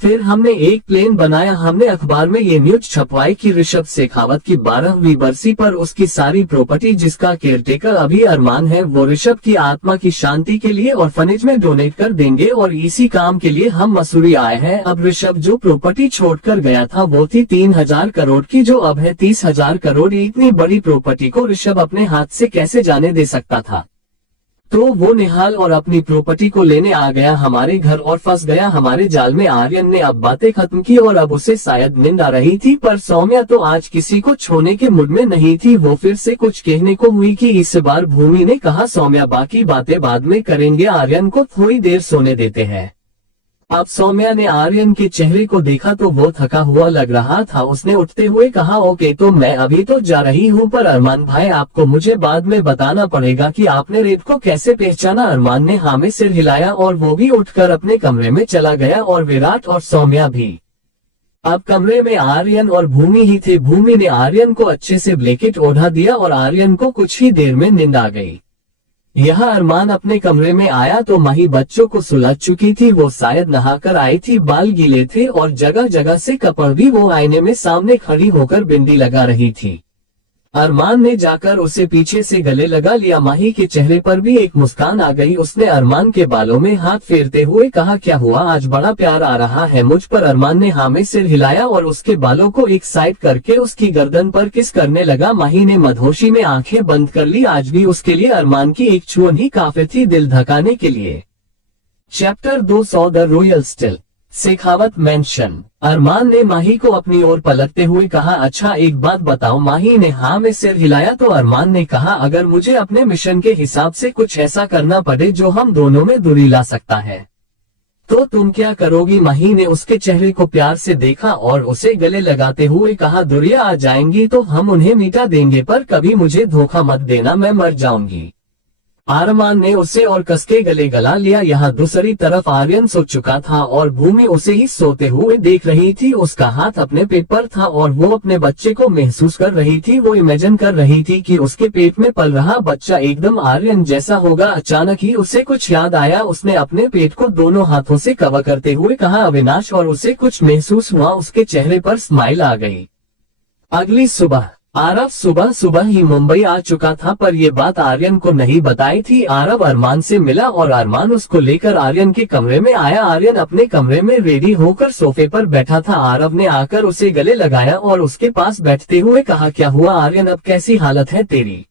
फिर हमने एक प्लेन बनाया, हमने अखबार में ये न्यूज छपवाई कि ऋषभ शेखावत की 12वीं बरसी पर उसकी सारी प्रॉपर्टी, जिसका केयरटेकर अभी अरमान है, वो ऋषभ की आत्मा की शांति के लिए ऑर्फनेज में डोनेट कर देंगे, और इसी काम के लिए हम मसूरी आए हैं। अब ऋषभ जो प्रॉपर्टी छोड़कर गया था वो थी 3000 करोड़ की, जो अब है 30,000 करोड़। इतनी बड़ी प्रॉपर्टी को ऋषभ अपने हाथ से कैसे जाने दे सकता था? तो वो निहाल और अपनी प्रॉपर्टी को लेने आ गया हमारे घर, और फंस गया हमारे जाल में। आर्यन ने अब बातें खत्म की, और अब उसे शायद नींद आ रही थी, पर सौम्या तो आज किसी को छोड़ने के मूड में नहीं थी। वो फिर से कुछ कहने को हुई कि इस बार भूमि ने कहा, सौम्या बाकी बातें बाद में करेंगे, आर्यन को थोड़ी देर सोने देते हैं। अब सौम्या ने आर्यन के चेहरे को देखा तो वो थका हुआ लग रहा था। उसने उठते हुए कहा, ओके तो मैं अभी तो जा रही हूँ, पर अरमान भाई आपको मुझे बाद में बताना पड़ेगा कि आपने रेड को कैसे पहचाना। अरमान ने हाँ में सिर हिलाया, और वो भी उठकर अपने कमरे में चला गया, और विराट और सौम्या भी। अब कमरे में आर्यन और भूमि ही थे। भूमि ने आर्यन को अच्छे से ब्लैंकेट ओढ़ा दिया, और आर्यन को कुछ ही देर में नींद आ गई। यहाँ अरमान अपने कमरे में आया तो माही बच्चों को सुला चुकी थी, वो शायद नहाकर आई थी, बाल गीले थे, और जगह जगह से कपड़ भी। वो आईने में सामने खड़ी होकर बिंदी लगा रही थी। अरमान ने जाकर उसे पीछे से गले लगा लिया। माही के चेहरे पर भी एक मुस्कान आ गई। उसने अरमान के बालों में हाथ फेरते हुए कहा, क्या हुआ, आज बड़ा प्यार आ रहा है मुझ पर? अरमान ने हाँ में सिर हिलाया, और उसके बालों को एक साइड करके उसकी गर्दन पर किस करने लगा। माही ने मदहोशी में आंखें बंद कर ली। आज भी उसके लिए अरमान की एक छुअन ही काफी थी दिल धकाने के लिए। Chapter 200 the royal still, Shekhawat mansion. Armaan ने माही को अपनी ओर पलटते हुए कहा, अच्छा एक बात बताओ। माही ने हाँ में सिर हिलाया तो अरमान ने कहा, अगर मुझे अपने मिशन के हिसाब से कुछ ऐसा करना पड़े जो हम दोनों में दूरी ला सकता है, तो तुम क्या करोगी? माही ने उसके चेहरे को प्यार से देखा और उसे गले लगाते हुए कहा, दूरियां आ जाएंगी तो हम उन्हें मिटा देंगे, पर कभी मुझे धोखा मत देना, मैं मर जाऊंगी। अरमान ने उसे और कसके गले गला लिया। यहाँ दूसरी तरफ आर्यन सो चुका था और भूमि उसे ही सोते हुए देख रही थी। उसका हाथ अपने पेट पर था और वो अपने बच्चे को महसूस कर रही थी। वो इमेजिन कर रही थी कि उसके पेट में पल रहा बच्चा एकदम आर्यन जैसा होगा। अचानक ही उसे कुछ याद आया। उसने अपने पेट को दोनों हाथों से कवर करते हुए कहा अविनाश, और उसे कुछ महसूस हुआ। उसके चेहरे पर स्माइल आ गई। अगली सुबह आरव सुबह सुबह ही मुंबई आ चुका था, पर ये बात आर्यन को नहीं बताई थी। आरव अरमान से मिला और अरमान उसको लेकर आर्यन के कमरे में आया। आर्यन अपने कमरे में रेडी होकर सोफे पर बैठा था। आरव ने आकर उसे गले लगाया और उसके पास बैठते हुए कहा क्या हुआ आर्यन, अब कैसी हालत है तेरी?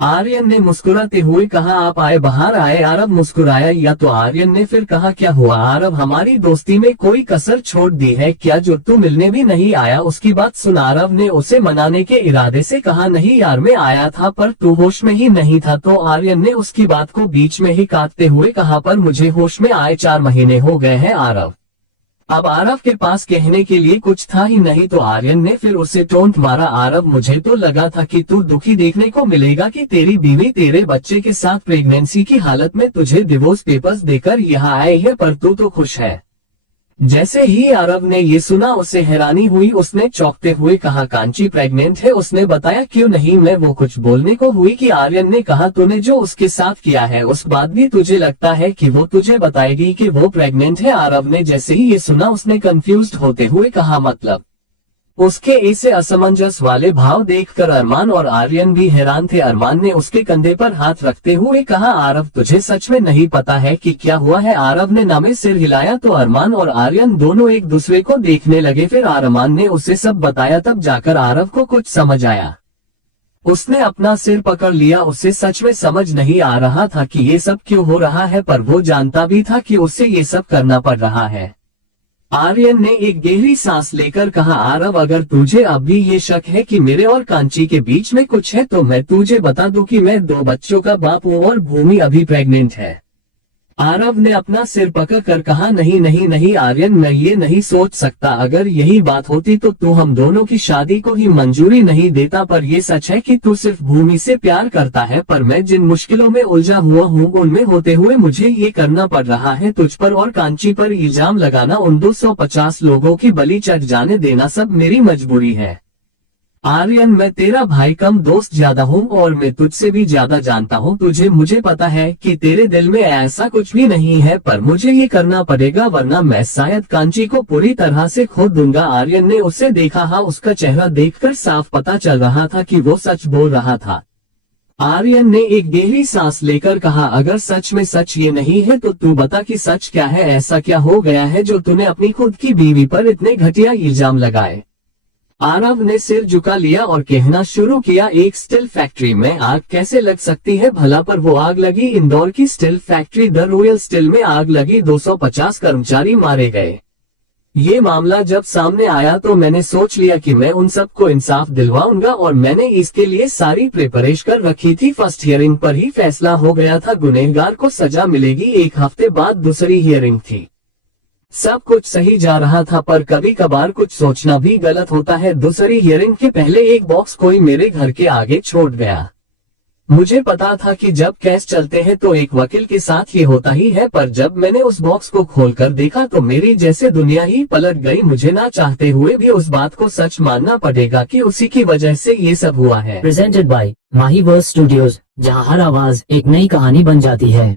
आर्यन ने मुस्कुराते हुए कहा आप आए बाहर आए। आरव मुस्कुराया या तो आर्यन ने फिर कहा क्या हुआ आरव, हमारी दोस्ती में कोई कसर छोड़ दी है क्या जो तू मिलने भी नहीं आया? उसकी बात सुन आरव ने उसे मनाने के इरादे से कहा नहीं यार मैं आया था पर तू होश में ही नहीं था। तो आर्यन ने उसकी बात को बीच में ही काटते हुए कहा पर मुझे होश में आए 4 महीने हो गए हैं आरव। अब आरव के पास कहने के लिए कुछ था ही नहीं तो आर्यन ने फिर उसे टोंट मारा। आरव मुझे तो लगा था कि तू दुखी देखने को मिलेगा कि तेरी बीवी तेरे बच्चे के साथ प्रेगनेंसी की हालत में तुझे डिवोर्स पेपर्स देकर यहाँ आए है, पर तू तो खुश है। जैसे ही आरव ने ये सुना उसे हैरानी हुई। उसने चौंकते हुए कहा कांची प्रेग्नेंट है? उसने बताया क्यों नहीं मैं वो कुछ बोलने को हुई कि आर्यन ने कहा तूने जो उसके साथ किया है उस बाद भी तुझे लगता है कि वो तुझे बताएगी कि वो प्रेग्नेंट है? आरव ने जैसे ही ये सुना उसने कंफ्यूज्ड होते हुए कहा मतलब? उसके ऐसे असमंजस वाले भाव देखकर अरमान और आर्यन भी हैरान थे। अरमान ने उसके कंधे पर हाथ रखते हुए कहा आरव तुझे सच में नहीं पता है कि क्या हुआ है? आरव ने नामे सिर हिलाया तो अरमान और आर्यन दोनों एक दूसरे को देखने लगे। फिर अरमान ने उसे सब बताया, तब जाकर आरव को कुछ समझ आया। उसने अपना सिर पकड़ लिया। उसे सच में समझ नहीं आ रहा था कि ये सब क्यों हो रहा है, पर वो जानता भी था कि उसे ये सब करना पड़ रहा है। आर्यन ने एक गहरी सांस लेकर कहा आरव अगर तुझे अब भी ये शक है कि मेरे और कांची के बीच में कुछ है तो मैं तुझे बता दूं कि मैं 2 बच्चों का बाप हूँ और भूमि अभी प्रेग्नेंट है। आरव ने अपना सिर पकड़ कर कहा नहीं नहीं नहीं आर्यन, मैं ये नहीं सोच सकता। अगर यही बात होती तो तू हम दोनों की शादी को ही मंजूरी नहीं देता, पर ये सच है कि तू सिर्फ भूमि से प्यार करता है। पर मैं जिन मुश्किलों में उलझा हुआ हूँ उनमें होते हुए मुझे ये करना पड़ रहा है। तुझ पर और कांची पर इल्जाम लगाना, उन 250 लोगों की बलि चढ़ जाने देना, सब मेरी मजबूरी है। आर्यन मैं तेरा भाई कम दोस्त ज्यादा हूँ और मैं तुझसे भी ज्यादा जानता हूँ तुझे। मुझे पता है कि तेरे दिल में ऐसा कुछ भी नहीं है, पर मुझे ये करना पड़ेगा वरना मैं शायद कांची को पूरी तरह से खो दूंगा। आर्यन ने उसे देखा। हाँ, उसका चेहरा देखकर साफ पता चल रहा था कि वो सच बोल रहा था। आर्यन ने एक गहरी सांस लेकर कहा अगर सच में सच ये नहीं है तो तू बता कि सच क्या है? ऐसा क्या हो गया है जो तूने अपनी खुद की बीवी पर इतने घटिया इल्जाम लगाए? आरव ने सिर झुका लिया और कहना शुरू किया एक स्टील फैक्ट्री में आग कैसे लग सकती है भला? पर वो आग लगी इंदौर की steel factory the royal steel में आग लगी, 250 कर्मचारी मारे गए। ये मामला जब सामने आया तो मैंने सोच लिया कि मैं उन सबको इंसाफ दिलवाऊंगा और मैंने इसके लिए सारी प्रिपरेशन कर रखी थी। फर्स्ट हियरिंग पर ही फैसला हो गया था, गुनहगार को सजा मिलेगी। 1 हफ्ते बाद दूसरी हियरिंग थी। सब कुछ सही जा रहा था, पर कभी कभार कुछ सोचना भी गलत होता है। दूसरी हियरिंग के पहले एक बॉक्स कोई मेरे घर के आगे छोड़ गया। मुझे पता था कि जब केस चलते हैं तो एक वकील के साथ ये होता ही है, पर जब मैंने उस बॉक्स को खोलकर देखा तो मेरी जैसे दुनिया ही पलट गई। मुझे ना चाहते हुए भी उस बात को सच मानना पड़ेगा कि उसी की वजह से ये सब हुआ है। प्रेजेंटेड बाय माहीवर्स स्टूडियोज, जहां हर आवाज एक नई कहानी बन जाती है।